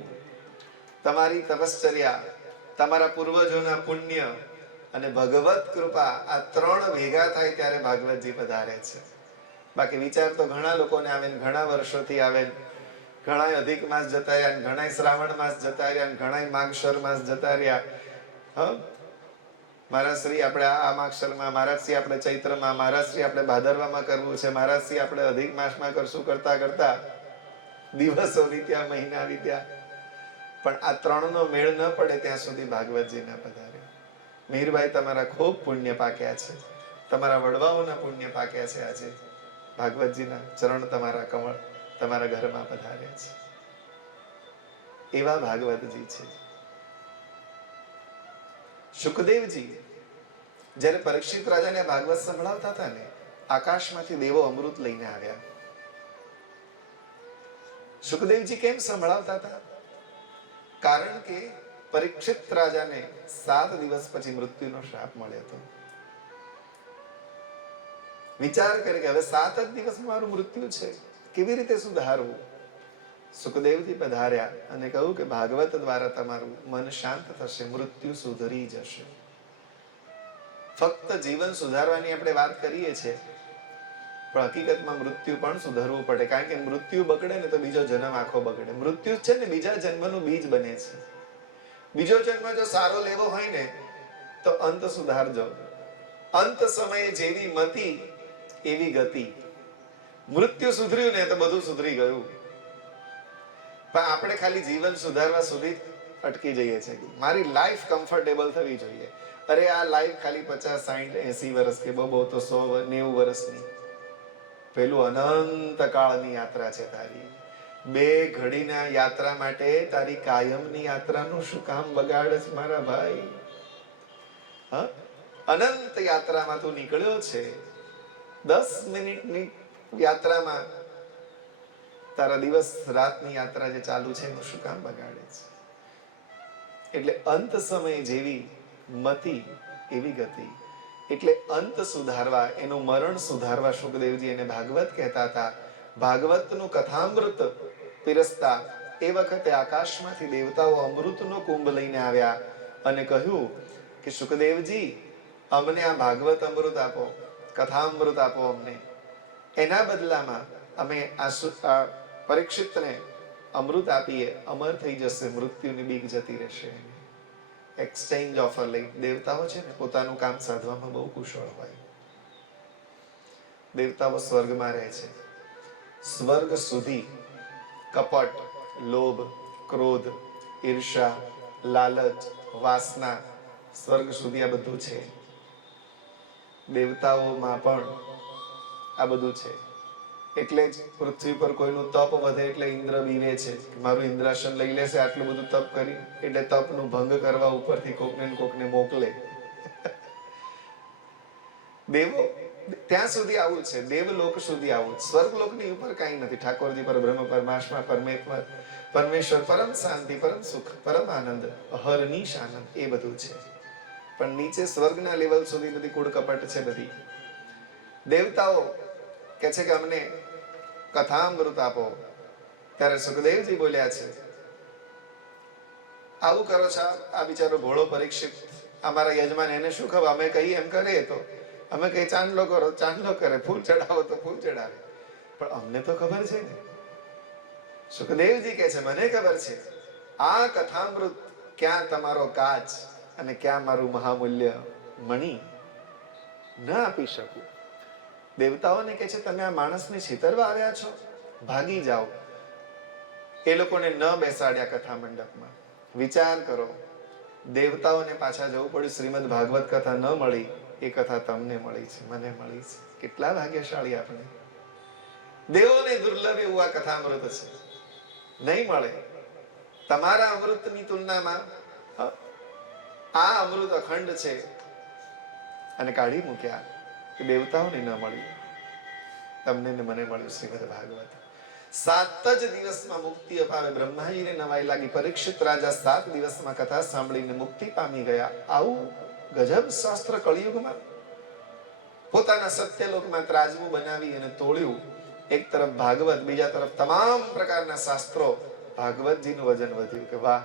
તમારી તપશ્ચર્યા, તમારા પૂર્વજોના પુણ્ય અને ભગવત કૃપા આ ત્રણ ભેગા થાય ત્યારે ભાગવતજી પધારે છે. બાકી વિચાર તો ઘણા લોકોને આવે, ઘણા વર્ષોથી આવે, ઘણા અધિક માસ જતા રહ્યા, ઘણા શ્રાવણ માસ જતા રહ્યા, ઘણા માગશર માસ જતા રહ્યા. મહારાજશ્રી આપણે આ માગશરમાં, મહારાજશ્રી આપણે ચૈત્રમાં, મહારાજશ્રી આપણે ભાદરવામાં કરવું છે, મહારાજશ્રી આપણે અધિક માસમાં કરશું, કરતા કરતા દિવસો વીત્યા, મહિના વીત્યા, પણ આ ત્રણનો મેળ ન પડે ત્યાં સુધી ભાગવતજી ના પધારે. મીરભાઈ તમારા ખૂબ પુણ્ય પાક્યા છે, તમારા વડવાઓના પુણ્ય પાક્યા છે. આજે ભાગવતજીના ચરણ, તમારા કમળ તમારા ઘરમાં પધાર્યા છે. એવા ભાગવતજી છે. શુકદેવજી જ્યારે પરીક્ષિત રાજાને ભાગવત સંભળાવતા હતા ને, આકાશમાંથી દેવો અમૃત લઈને આવ્યા. શુકદેવજી કેમ સંભળાવતા હતા? કારણ કે પરીક્ષિત રાજાને 7 દિવસ પછી મૃત્યુનો શ્રાપ મળ્યો હતો. વિચાર કરે કે હવે 7 જ દિવસમાં મારું મૃત્યુ છે, કેવી રીતે સુધારવું? સુખદેવજી પધાર્યા અને કહ્યું કે ભાગવત દ્વારા તમારું મન શાંત થશે, મૃત્યુ સુધરી જશે. ફક્ત જીવન સુધારવાની આપણે વાત કરીએ છીએ, પણ હકીકતમાં મૃત્યુ પણ સુધારવું પડે. કારણ કે મૃત્યુ બગડે ને તો બીજો જન્મ આખો બગડે. મૃત્યુ છે ને બીજા જન્મનું બીજ બને છે. બીજો જન્મ જો સારો લેવો હોય ને તો અંત સુધારજો. અંત સમયે જેવી મતિ એવી ગતિ. મૃત્યુ સુધર્યું ને તો બધું સુધરી ગયું. પણ આપણે ખાલી જીવન સુધારવા સુધી અટકી જઈએ છીએ. મારી લાઈફ કમ્ફર્ટેબલ થવી જોઈએ. અરે આ લાઈફ ખાલી 50, 60, 80 વર્ષ કે બહુ તો 100, 90 વર્ષની. પેલું અનંત કાળની યાત્રા છે તારી. 2 ઘડીના યાત્રા માટે તારી કાયમની યાત્રાનું શું કામ બગાડે છે મારા ભાઈ? અનંત યાત્રામાં તું નીકળ્યો છે. 10 મિનિટની યાત્રામાં તારા દિવસ રાતની યાત્રા જે ચાલુ છે એનું શું કામ બગાડે છે? એટલે અંત સમય જેવી મતિ એવી ગતિ. એટલે અંત સુધારવા, એનું મરણ સુધારવા શુકદેવજી એને ભાગવત કહેતા હતા. ભાગવતનું કથામૃત પીરસતા એ વખતે આકાશમાંથી દેવતાઓ અમૃતનો કુંભ લઈને આવ્યા અને કહ્યું કે શુકદેવજી, અમને આ ભાગવત અમૃત આપો, કથામૃત આપો અમને. એના બદલામાં અમે આ પરીક્ષિતને અમૃત આપીએ, અમર થઈ જશે, મૃત્યુની બીક જતી રહેશે. એક્સચેન્જ ઓફર લઈ. દેવતાઓ છે ને પોતાનું કામ સાધવામાં બહુ કુશળ હોય. દેવતાઓ સ્વર્ગમાં રહે છે. સ્વર્ગ સુધી કપટ, લોભ, ક્રોધ, ઈર્ષા, લાલચ, વાસના, સ્વર્ગ સુધી આ બધું છે. દેવતાઓમાં પણ આ બધું છે. એટલે જ પૃથ્વી પર કોઈનું તપ વધે એટલે ઇન્દ્ર બીવે છે કે મારું ઇન્દ્રાસન લઈ લેશે આટલું બધું તપ કરી. એટલે તપનું ભંગ કરવા ઉપરથી કોકને ને કોકને મોકલે. દેવો ત્યાં સુધી આવું છે, દેવલોક સુધી આવું. સ્વર્ગલોકની ઉપર કાંઈ નથી. ઠાકોરજી પર બ્રહ્મ પરમાત્મા પરમેશ્વર પરમેશ્વર પરમ શાંતિ, પરમ સુખ, પરમ આનંદ, હરનીશ આનંદ, એ બધું છે. પણ નીચે સ્વર્ગના લેવલ સુધી બધી કૂડ કપટ છે બધી. દેવતાઓ કે છે કે અમને કથામૃત આપો. ત્યારે સુખદેવજી બોલ્યા છે આવું કરો છો આ બિચારો ભોળો પરીક્ષિત, અમારા યજમાન, એને શું ખબર? અમે કહીએ એમ કરે તો અમે કઈ ચાંદલો કરો ચાંદલો કરે, ફૂલ ચડાવો તો ફૂલ ચડાવે, પણ અમને તો ખબર છે ને. સુખદેવજી કહે છે મને ખબર છે. આ કથામૃત ક્યાં તમારો કાચ અને ક્યાં મારું મહામૂલ્ય મણી ન આપી શકું. દેવતાઓને કહે છે તમે આ માણસને છેતરવા આવ્યા છો, ભાગી જાઓ. એ લોકોને ન બેસાડ્યા કથા મંડપમાં. વિચાર કરો, દેવતાઓને પાછા જવું પડ્યું. શ્રીમદ ભાગવત કથા ન મળી, એ કથા તમને મળી છે, મને મળી છે. કેટલા ભાગ્યશાળી આપણે. દેવોને દુર્લભ એવું આ કથામૃત છે, નહીં મળે. તમારા અમૃતની તુલનામાં આ અમૃત અખંડ છે. અને કાઢી મૂક્યા કે દેવતાઓને ન મળ્યું, તમને ને મને મળ્યું શ્રીમદ ભાગવત. 7 જ દિવસમાં મુક્તિ અપાવે. બ્રહ્માજીને નવાઈ લાગી. પરીક્ષિત રાજા 7 દિવસમાં કથા સાંભળીને મુક્તિ પામી ગયા. આવું ગજબ શાસ્ત્ર કળિયુગમાં. પોતાના સત્યલોકમાં ત્રાજવું બનાવી અને તોડ્યું. એક તરફ ભાગવત, બીજા તરફ તમામ પ્રકારના શાસ્ત્રો. ભાગવતજીનું વજન વધ્યું કે વાહ,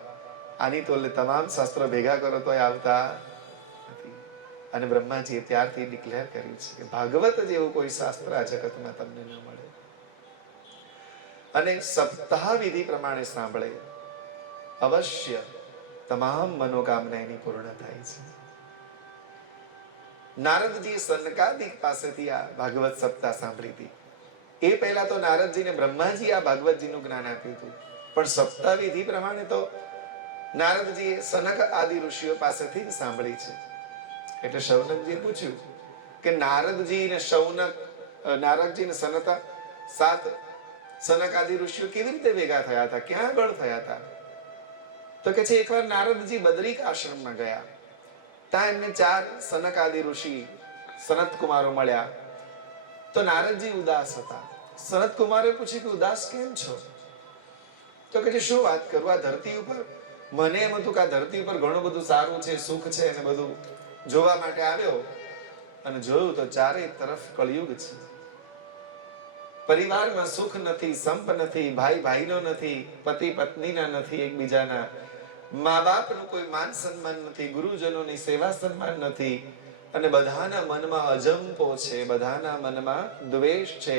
આની તોલે તમામ શાસ્ત્રો ભેગા કરો તોય આવતા નથી. અને બ્રહ્માજીએ ત્યારથી ડિક્લેર કર્યું છે કે ભાગવત જેવું કોઈ શાસ્ત્ર આ જગતમાં તમને ન મળે. અને સપ્તાહ વિધિ પ્રમાણે સાંભળે, અવશ્ય તમામ મનોકામના એની પૂર્ણ થાય છે. નારદજી સનકાદિક પાસેથી આ ભાગવત સપ્તાહ સાંભળી હતી. એ પહેલા તો નારદજીને બ્રહ્માજી આ ભાગવતજીનું જ્ઞાન આપ્યું હતું, પણ સપ્તાહ વિધિ પ્રમાણે તો નારદજીએ સનક આદિ ઋષિઓ પાસેથી સાંભળી છે. એટલે શૌનકજીએ પૂછ્યું કે નારદજી ને સનતા 7 સનક આદિ ઋષિઓ કેવી રીતે ભેગા થયા હતા, ક્યાં આગળ થયા હતા? તો કે છે એકવાર નારદજી બદરીક આશ્રમમાં ગયા. ત્યાં એમને 4 સનક આદિ ઋષિ સનત કુમારો મળ્યા. તો નારદજી ઉદાસ હતા. સનત કુમારે પૂછ્યું કે ઉદાસ કેમ છો? તો કે શું વાત કરું, આ ધરતી ઉપર મને એમ હતું કે આ ધરતી ઉપર ઘણું બધું સારું છે, સુખ છે, અને બધું જોવા માટે આવ્યો, અને જોયું તો ચારે તરફ કળિયુગ છે. પરિવારમાં સુખ નથી, સંપ નથી, ભાઈ ભાઈનો નથી, પતિ પત્નીના નથી, એકબીજાના મા બાપનું કોઈ માન સન્માન નથી, ગુરુજનોની સેવા સન્માન નથી, અને બધાના મનમાં અજંપો છે, બધાના મનમાં દ્વેષ છે,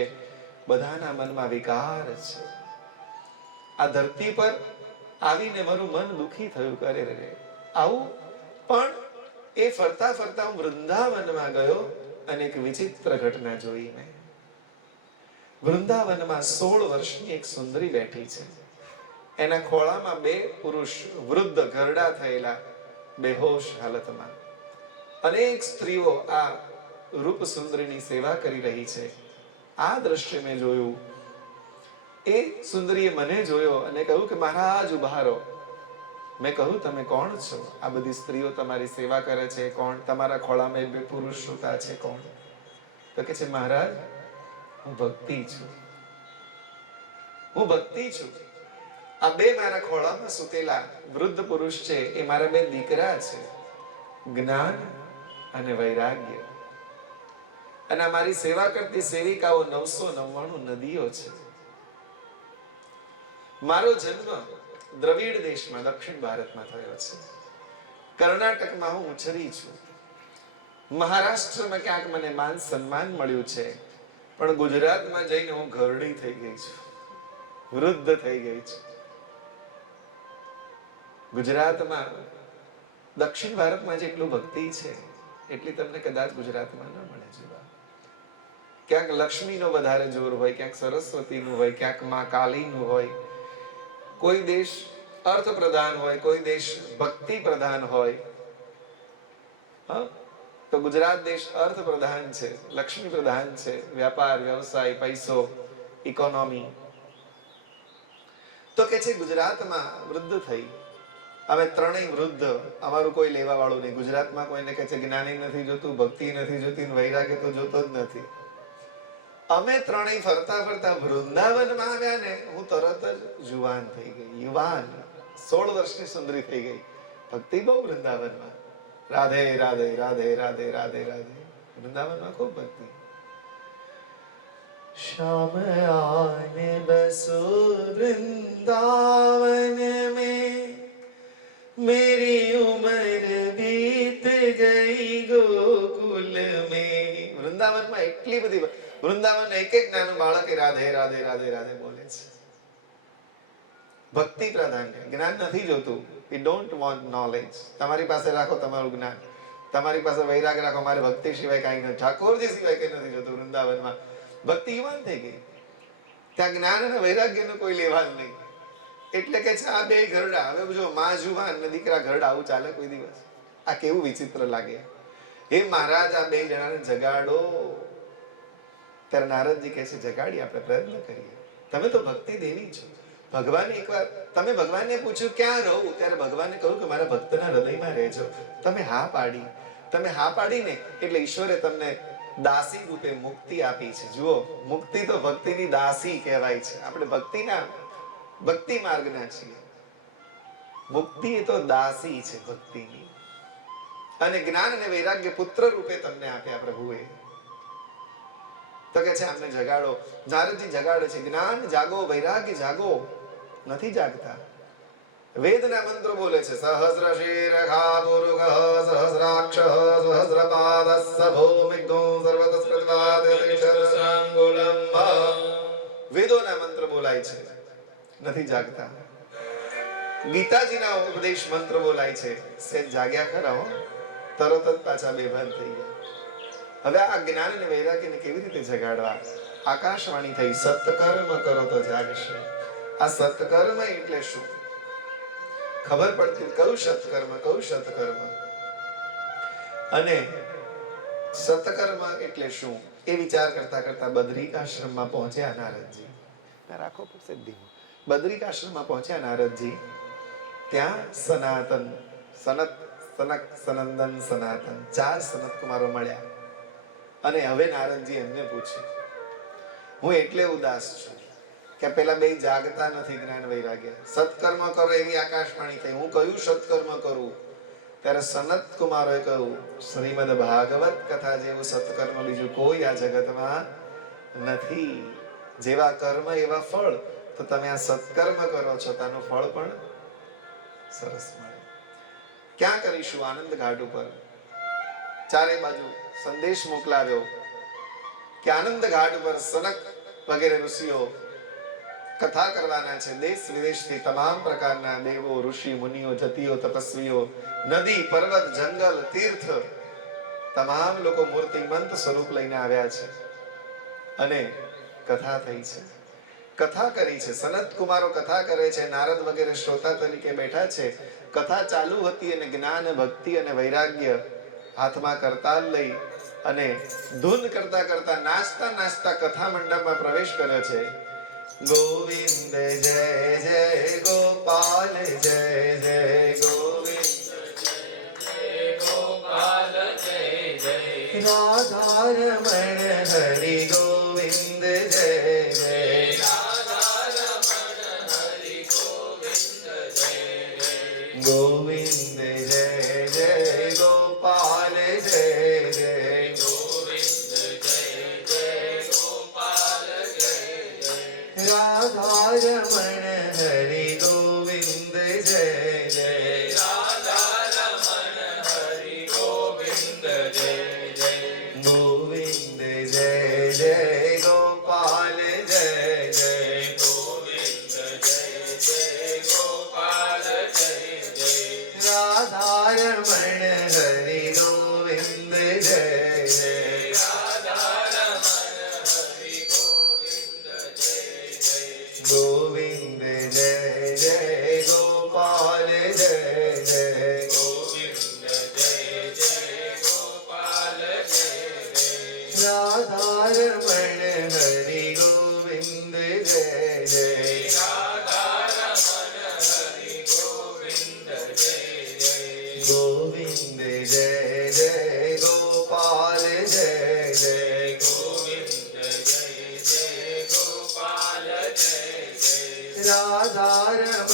બધાના મનમાં વિકાર છે. આ ધરતી પર આવીને મારું મન દુખી થયું. કરે રે આવું. પણ એ ફરતા ફરતા હું વૃંદાવનમાં ગયો અને એક વિચિત્ર ઘટના જોઈ. મેં વૃંદાવનમાં 16 વર્ષની એક સુંદરી બેઠી છે. એના ખોળામાં 2 પુરુષ વૃદ્ધ ઘરડા થયેલા બેહોશ હાલતમાં. અનેક સ્ત્રીઓ આ રૂપ સુંદરીની સેવા કરી રહી છે. આ દ્રશ્ય મેં જોયું. એ સુંદરીએ મને જોયો અને કહ્યું કે મહારાજ ઉભા રહો. મેં કહ્યું તમે કોણ છો? આ બધી સ્ત્રીઓ તમારી સેવા કરે છે, કોણ? તમારા ખોળામાં 2 પુરુષ સૂતા છે, કોણ? તો કે છે મહારાજ હું ભક્તિ છું, હું ભક્તિ છું. આ 2 મારા ખોળામાં સૂતેલા વૃદ્ધ પુરુષ છે, એ મારા 2 દીકરા છે, જ્ઞાન અને વૈરાગ્ય. અને મારી સેવા કરતી સેવિકાઓ 999 નદીઓ છે. મારો જન્મ દ્રવિડ દેશમાં દક્ષિણ ભારતમાં થયો છે. કર્ણાટકમાં હું ઉછરી છું. મહારાષ્ટ્રમાં ક્યાંક મને માન સન્માન મળ્યું છે, પણ ગુજરાતમાં જઈને હું ઘરડી થઈ ગઈ છું, વૃદ્ધ થઈ ગઈ છું. ગુજરાતમાં દક્ષિણ ભારતમાં જેટલું ભક્તિ છે એટલી તમને કદાચ ગુજરાતમાં ન મળે જોવા. ક્યાંક લક્ષ્મીનો વધારે જોર હોય, ક્યાંક સરસ્વતીનું હોય, ક્યાંક માં કાલીનું હોય. કોઈ દેશ અર્થ પ્રધાન હોય, કોઈ દેશ ભક્તિ પ્રધાન હોય. તો ગુજરાત દેશ અર્થ પ્રધાન છે, લક્ષ્મી પ્રધાન છે, વ્યાપાર, વ્યવસાય, પૈસો, ઇકોનોમી. તો કે છે ગુજરાતમાં વૃદ્ધ થઈ, અમે ત્રણેય વૃદ્ધ, અમારું કોઈ લેવા વાળું નહીં. ગુજરાતમાં કોઈને કહે છે જ્ઞાની નથી જોતું, ભક્તિ નથી જોતી, વૈરાગ્ય તો જોતો જ નથી. અમે ત્રણેય ફરતા ફરતા વૃંદાવનમાં આવ્યા ને, હું તરત જ જુવાન થઈ ગઈ, યુવાન, 16 વર્ષની સુંદરી થઈ ગઈ. ભક્તિ બહુ વૃંદાવનમાં. રાધે રાધે રાધે રાધે રાધે રાધે, વૃંદાવનમાં ખૂબ ભક્તિ. श्याम आने बसो वृंदावन में, मेरी उम्र बीत गई गोकुल में. વૃંદાવનમાં એટલી બધી, વૃંદાવન એક એક નાનું બાળક રાધે રાધે રાધે રાધે બોલે છે. ભક્તિ પ્રધાન, જ્ઞાન નથી જોતું. We don't want knowledge. તમારી પાસે રાખો તમારું જ્ઞાન, તમારી પાસે વૈરાગ રાખો, મારે ભક્તિ સિવાય કાંઈ નથી, ઠાકોરજી સિવાય કંઈ નથી જોતું. વૃંદાવનમાં ભક્તિ યુવાન થઈ ગઈ. ત્યાં જ્ઞાન અને વૈરાગ્યનું કોઈ લેવા જ નહીં. એટલે કે છે આ બે ઘરડા. હવે જો માં જુવાન ને દીકરા ઘરડા, આવું ચાલે કોઈ દિવસ? આ કેવું વિચિત્ર લાગે. હે મહારાજ, આ બે જણાને જગાડો. ત્યારે નારદજી કહે છે જગાડી આપણે પ્રયત્ન કરીએ. તમે તો ભક્તિ દેવી છો. ભગવાને એકવાર તમે ભગવાનને પૂછ્યું ક્યાં રહું, ત્યારે ભગવાને કહ્યું કે મારા ભક્તના હૃદયમાં રહેજો. તમે હા પાડી. તમે હા પાડીને એટલે ઈશ્વરે તમને દાસી રૂપે મુક્તિ આપી છે. જુઓ, મુક્તિ તો ભક્તિની દાસી કહેવાય છે. આપણે ભક્તિ માર્ગના છીએ. મુક્તિ એ તો દાસી છે ભક્તિની. અને જ્ઞાન અને વૈરાગ્ય પુત્ર રૂપે તમને આપ્યા પ્રભુએ. તો કે છે અમને જગાડો. નારદજી જગાડે છે. જ્ઞાન જાગો, વૈરાગ્ય જાગો. નથી જાગતા. વેદના મંત્રો બોલે છે. સહસ્ર શીરખા પુરુષ સહસ્રાક્ષ સહસ્રપાદસ્સ ભૂમિગો સર્વતસ્પૃતવાદ ત્રિશતસાંગુલમ. વેદોના મંત્ર બોલાય છે, નથી જાગતા. ગીતાજીના ઉપદેશ મંત્ર બોલાય છે, સેજ જાગ્યા ખરા હો, તરત જ પાછા બેભાન થઈ ગયા. હવે આ જ્ઞાન અને વૈરાગ્યને કેવી રીતે જગાડવા? આકાશવાણી થઈ, સત્કર્મ કરો તો જાગશે. આ સત્કર્મ એટલે શું ખબર પડતી? કયું સત્કર્મ, કયું સત્કર્મ? અને સત્કર્મ એટલે શું એ વિચાર કરતા કરતા બદ્રિકાશ્રમમાં પહોંચ્યા નારદજી. રાખો સિદ્ધિ. બદ્રિકાશ્રમમાં પહોંચ્યા નારદજી. ત્યાં સનાતન, સનત, સનક, સનંદન, સનાતન 4 સનત કુમારો મળ્યા. અને હવે નારદજી એમને પૂછ્યું, હું એટલે ઉદાસ છું કે પેલા બે જાગતા નથી, જ્ઞાન વૈરાગ્ય. સત્કર્મ કરો એવી આકાશવાણી થઈ. હું કયું સત્કર્મ કરું? ત્યારે સનત કુમારોએ કહ્યું, શ્રીમદ ભાગવત કથા જેવું સત્કર્મ બીજું કોઈ આ જગતમાં નથી. જેવા કર્મ એવા ફળ. તો તમે આ સત્કર્મ કરો છો, તેનું ફળ પણ સરસ મળે. ક્યાં કરીશું? આનંદ ઘાટ ઉપર. ચારે બાજુ સંદેશ મોકલાવ્યો કે આનંદ ઘાટ ઉપર સનક વગેરે ઋષિઓ કથા કરવાના છે. દેશ વિદેશથી તમામ પ્રકારના દેવો, ઋષિ, મુનિઓ, જતીઓ, તપસ્વીઓ, નદી, પર્વત, જંગલ, તીર્થ તમામ લોકો મૂર્તિમંત સ્વરૂપ લઈને આવ્યા છે. અને કથા થઈ છે, કથા કરી છે. સનત કુમારો કથા કરે છે, નારદ વગેરે શ્રોતા તરીકે બેઠા છે. કથા ચાલુ હતી અને જ્ઞાન, ભક્તિ અને વૈરાગ્ય હાથમાં કરતાલ લઈ અને ધૂન કરતા કરતા નાચતા નાચતા કથા મંડપમાં પ્રવેશ કર્યો છે. ગોવિંદ જય જય ગોપાલ, જય જય ગોવિંદ, જય ગોપાલ, જય જય રાધા રમણ હરિ ગોવિંદ, જય જય રાધા રમણ હરિ ગોવિંદ, જય જય ગોવિંદ, જય જય ગોપાલ, જય જય ગોવિંદ, જય જય ગોપાલ, જય જય રાધા રમણ હરિ ગોવિંદ, જય જય રાધા રમણ હરિ ગોવિંદ, જય જય ગોવિંદ, જય જય ગોપાલ, જય જય ગોવિંદ, જય જય ગોપાલ, જય જય રાધા રમણ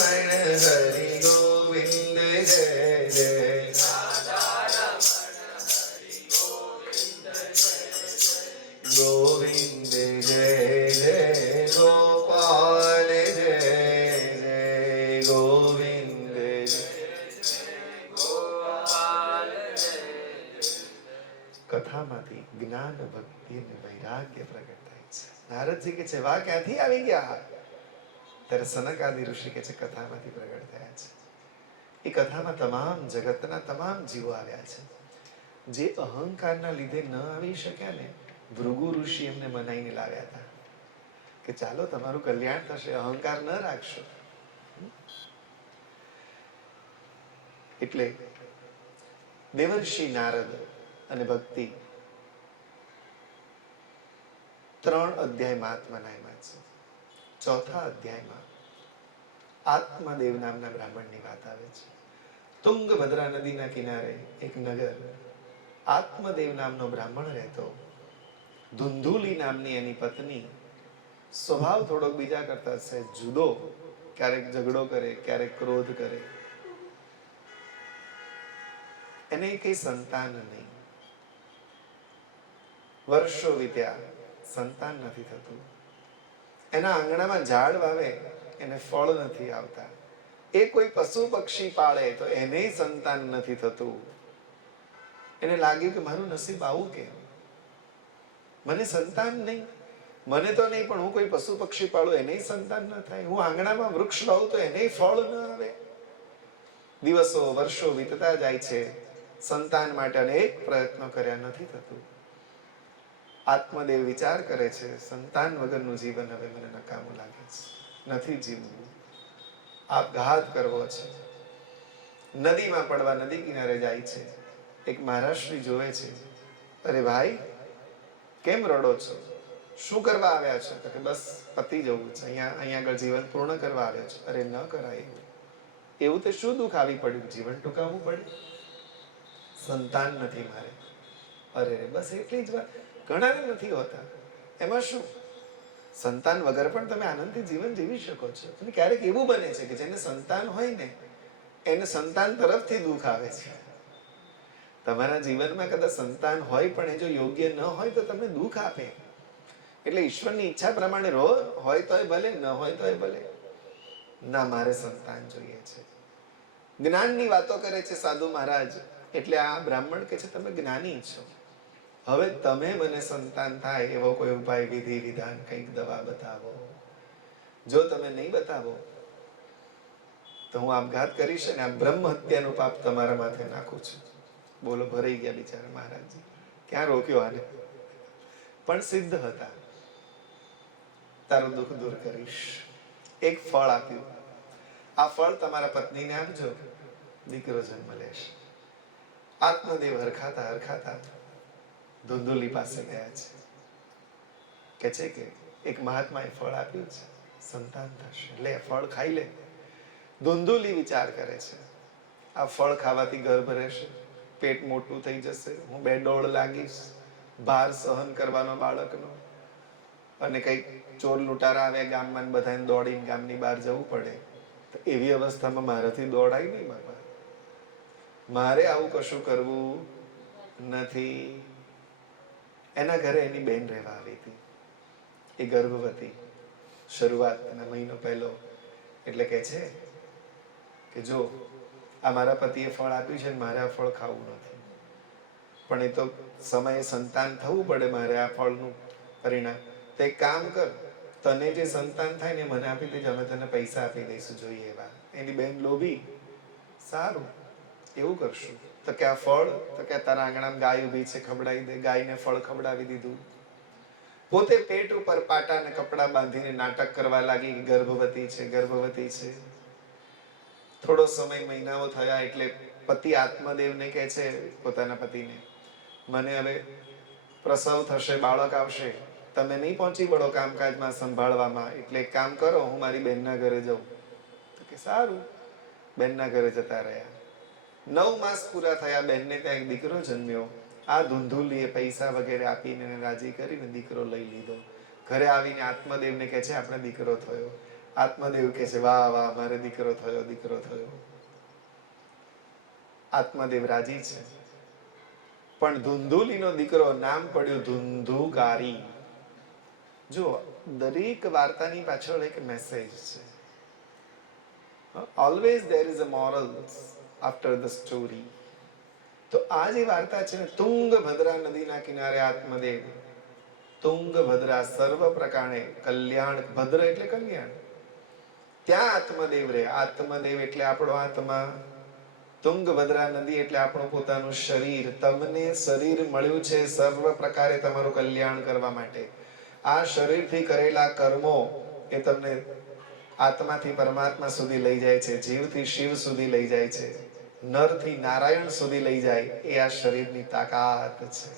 હરિ ગોવિંદ જય જય ગોવિંદ જય જય ગોપાલ જય જય ગોવિંદ જય કથામાંથી જ્ઞાન ભક્તિ અને વૈરાગ્ય પ્રગટ થાય છે. નારદજી કે છે વાહ ક્યાંથી આવી ગયા? ત્યારે સનક આદિ ઋષિ કે છે કથામાંથી પ્રગટ થયા છે. એ કથામાં તમામ જગતના તમામ જીવો આવ્યા છે. જે અહંકારના લીધે ન આવી શક્યા ને, ભૃગુ ઋષિ એમને મનાઈને લાવ્યા હતા કે ચાલો તમારું કલ્યાણ થશે, અહંકાર ન રાખશો. એટલે દેવર્ષિ નારદ અને ભક્તિ 3 અધ્યાય મહાત્માના એમાં છે. 4થા અધ્યાયમાં આત્મદેવ નામના બ્રાહ્મણની વાત આવે છે. તુંગભદ્રા નદીના કિનારે એક નગર, આત્મદેવ નામનો બ્રાહ્મણ રહેતો. ધુંધુલી નામની એની પત્ની. સ્વભાવ થોડોક બીજા કરતા સહેજ જુદો, ક્યારેક ઝઘડો કરે, ક્યારેક ક્રોધ કરે. એને કઈ સંતાન નહીં. વર્ષો વીત્યા, સંતાન નથી થતું. એના આંગણામાં ઝાડ વાવે, એને ફળ નથી આવતા. એ કોઈ પશુ પક્ષી પાળે તો એને સંતાન નથી થતું. એને લાગ્યું કે મારું નસીબ આવું કેમ, મને સંતાન નહીં. મને તો નહીં, પણ હું કોઈ પશુ પક્ષી પાળું એને સંતાન ન થાય. હું આંગણામાં વૃક્ષ વાવું તો એને ફળ ન આવે. દિવસો વર્ષો વીતતા જાય છે. સંતાન માટે અનેક પ્રયત્નો કર્યા, નથી થતું. આત્મદેવ વિચાર કરે છે સંતાન વગરનું જીવન હવે મને નકામું લાગે છે, નથી જીવવું, આપઘાત કરવો છે. નદીમાં પડવા નદી કિનારે જાય છે. એક મહારાષ્ટ્રી જોવે છે, અરે ભાઈ કેમ રડો છો, શું કરવા આવ્યા છો? તો કે બસ પતી જવું છે, અહીંયા આગળ જીવન પૂર્ણ કરવા આવ્યા છો. અરે ન કરાય એવું. એવું તે શું દુઃખ આવી પડ્યું, જીવન ટૂંકાવવું પડે? સંતાન નથી મારે. અરે બસ એટલી જ વાત. ઘણાને નથી હોતા, એમાં શું? સંતાન વગર પણ તમે આનંદથી જીવન જીવી શકો છો. અને ક્યારેક એવું બને છે કે જેને સંતાન હોય ને એને સંતાન તરફથી દુઃખ આવે છે. તમારા જીવનમાં કદાચ સંતાન હોય પણ એ જો યોગ્ય ન હોય તો તમને દુઃખ આપે. એટલે ઈશ્વરની ઈચ્છા પ્રમાણે રહો, હોય તોય ભલે, ન હોય તોય ભલે. ના, મારે સંતાન જોઈએ છે. જ્ઞાનની વાતો કરે છે સાધુ મહારાજ. એટલે આ બ્રાહ્મણ કે છે તમે જ્ઞાની છો, હવે તમે મને સંતાન થાય એવો કોઈ ઉપાય, વિધિ વિધાન, કંઈક દવા બતાવો. જો તમે નહીં બતાવો તો હું આપઘાત કરીશ અને આ બ્રહ્મ હત્યાનું પાપ તમારા માથે નાખું છું. બોલો, ભરાઈ ગયા બિચારા મહારાજજી. ક્યાં રોક્યો આને? પણ સિદ્ધ હતા. તારું દુઃખ દૂર કરીશ. એક ફળ આપ્યું, આ ફળ તમારા પત્નીને આપજો, દીકરો જન્મ લેશે. આત્મદેવ હરખાતા ધુંધુલી પાસે ગયા છે. કે છે કે એક મહાત્માએ ફળ આપ્યું છે, સંતાન થશે, લે ફળ ખાઈ લે. ધુંધુલી વિચાર કરે છે આ ફળ ખાવાથી ગર્ભ રહેશે, પેટ મોટું થઈ જશે, હું બેડોળ લાગીશ, ભાર સહન કરવાનો બાળકનો, અને કઈક ચોર લૂંટારા આવે ગામમાં, બધાને દોડીને ગામની બહાર જવું પડે. તો એવી અવસ્થામાં મારાથી દોડાય નહીં બાપા. મારે આવું કશું કરવું નથી. એના ઘરે એની બેન રહેવા આવી હતી. એ ગર્ભવતી, શરૂઆતના મહિનો પહેલો. એટલે કે છે કે જો આ મારા પતિએ ફળ આપ્યું છે, મારે આ ફળ ખાવું નથી, પણ એ તો સમયે સંતાન થવું પડે, મારે આ ફળનું પરિણામ. તો એક કામ કર, તને જે સંતાન થાય ને મને આપી દેજે, અમે તને પૈસા આપી દઈશું જોઈએ એવા. એની બેન લોભી, સારું એવું કરશું. તો કે આ ફળ, તો કે તારા આંગણામાં ગાય ઊભી છે, ખવડાવી દે. ગાયને ફળ ખવડાવી દીધું. પોતે પેટ ઉપર પાટા ને કપડા બાંધીને નાટક કરવા લાગી, ગર્ભવતી છે, ગર્ભવતી છે. થોડો સમય, મહિનાઓ થયા એટલે પતિ આત્મદેવને કહે છે પોતાના પતિને, મને હવે પ્રસવ થશે, બાળક આવશે, તમે નહીં પહોંચી વળો કામકાજમાં સંભાળવામાં, એટલે એક કામ કરો, હું મારી બેનના ઘરે જાઉં. તો કે સારું. બેનના ઘરે જતા રહ્યા. 9 માસ પૂરા થયા, બેનને ત્યાં એક દીકરો જન્મ્યો. આ ધુંધુલીએ પૈસા વગેરે આપીને રાજી કરીને દીકરો લઈ લીધો. ઘરે આવીને આત્મદેવને કહે છે આપણે દીકરો થયો. આત્મદેવ કહે છે, વાહ વાહ, મારે દીકરો થયો, દીકરો થયો. આત્મદેવ રાજી છે. પણ ધુંધુલીનો દીકરો નામ પડ્યું ધુંધુકારી. જો દરેક વાર્તાની પાછળ એક મેસેજ છે. Always there is a moral after the story. તો આ જે વાર્તા છે ને, તુંગભદ્રા નદીના કિનારે આત્મદેવ, તુંગભદ્રા સર્વ પ્રકારે કલ્યાણ, ભદ્ર એટલે કલ્યાણ, ત્યાં આત્મદેવ રહે. આત્મદેવ એટલે આપણો આત્મા, તુંગભદ્રા નદી એટલે આપણું પોતાનું શરીર. તમને શરીર મળ્યું છે સર્વ પ્રકારે તમારું કલ્યાણ કરવા માટે. આ શરીરથી કરેલા કર્મો એ તમને આત્માથી પરમાત્મા સુધી લઈ જાય છે, જીવથી શિવ સુધી લઈ જાય છે, નરથી નારાયણ સુધી લઈ જાય. એ આ શરીરની તાકાત છે.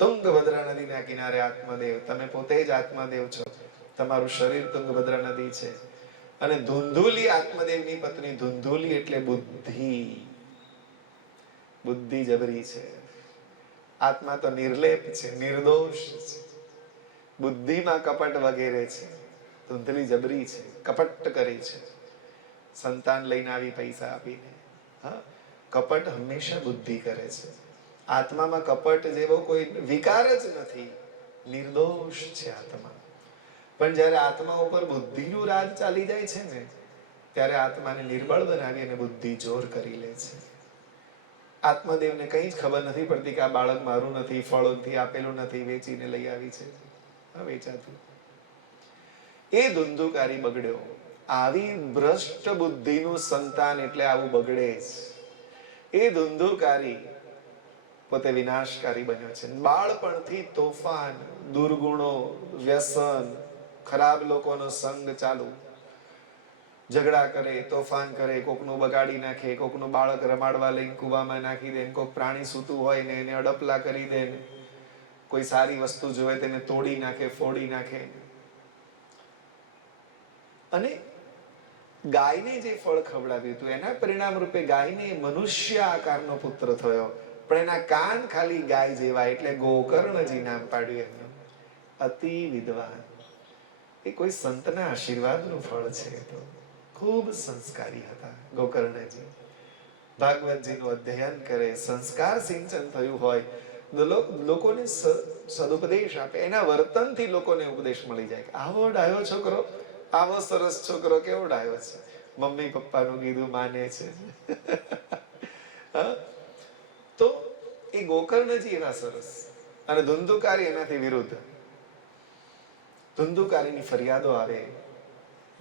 તુંગભદ્રા નદીના કિનારે આત્મદેવ, તમે પોતે જ આત્મદેવ છો. તમારું શરીર તુંગભદ્રા નદી છે. અને ધુંધુલી આત્મદેવની પત્ની. ધુંધુલી એટલે બુદ્ધિ. બુદ્ધિ જબરી છે. આત્મા તો નિર્લેપ છે, નિર્દોષ છે. બુદ્ધિમાં કપટ વગેરે છે. ધુંધલી જબરી છે, કપટ કરી છે. સંતાન લઈને આવી પૈસા આપીને. હા, કપટ હંમેશા બુદ્ધિ કરે છે. આત્મામાં કપટ જેવો કોઈ વિકાર જ નથી. નિર્દોષ છે આત્મા. પણ જ્યારે આત્મા ઉપર બુદ્ધિનું રાજ ચાલી જાય છે ને, ત્યારે આત્માને નિર્બળ બનાવી અને બુદ્ધિ જોર કરી લે છે. આત્મદેવને કંઈ જ ખબર નથી પડતી કે આ બાળક મારું નથી, ફળોથી આપેલું નથી, વેચીને લઈ આવી છે. વેચાતું. એ ધુંધુકારી બગડ્યો. આવી ભ્રષ્ટ બુદ્ધિનું સંતાન એટલે આવું બગડે જ. એ ધુંધુકારી પોતે વિનાશકારી બન્યો છે. બાળપણથી તોફાન, દુર્ગુણો, વ્યસન, ખરાબ લોકોનો સંગ ચાલુ. ઝઘડા કરે, તોફાન કરે, કોકનું બગાડી નાખે, કોકનું બાળક રમાડવા લઈને કૂવામાં નાખી દે, કોક પ્રાણી સૂતું હોય ને એને અડપલા કરી દે, કોઈ સારી વસ્તુ જોવે તેને તોડી નાખે, ફોડી નાખે. અને ગાયને જે ફળ ખવડાવ્યું હતું એના પરિણામ રૂપે ગાયને મનુષ્ય આકારનો પુત્ર થયો. પણ એના કાન ખાલી ગાય જેવા, એટલે ગોકર્ણજી નામ પાડ્યું એમનું. અતિ વિદ્વાન. એ કોઈ સંતના આશીર્વાદનું ફળ છે. તો ખૂબ સંસ્કારી હતા ગોકર્ણજી. ભાગવતજીનું અધ્યયન કરે, સંસ્કાર સિંચન થયું હોય, લોકોને સદુપદેશ આપે. એના વર્તનથી લોકોને ઉપદેશ મળી જાય કે આવો ડાયો છોકરો, આવો સરસ છોકરો, કેવો ડાયો છે, મમ્મી પપ્પાનું કીધું માને છે. તો એ ગોકર્ણજી એવા સરસ. અને ધુંધુકારી એનાથી વિરુદ્ધ. ધુંધુકારીની ફરિયાદો આવે.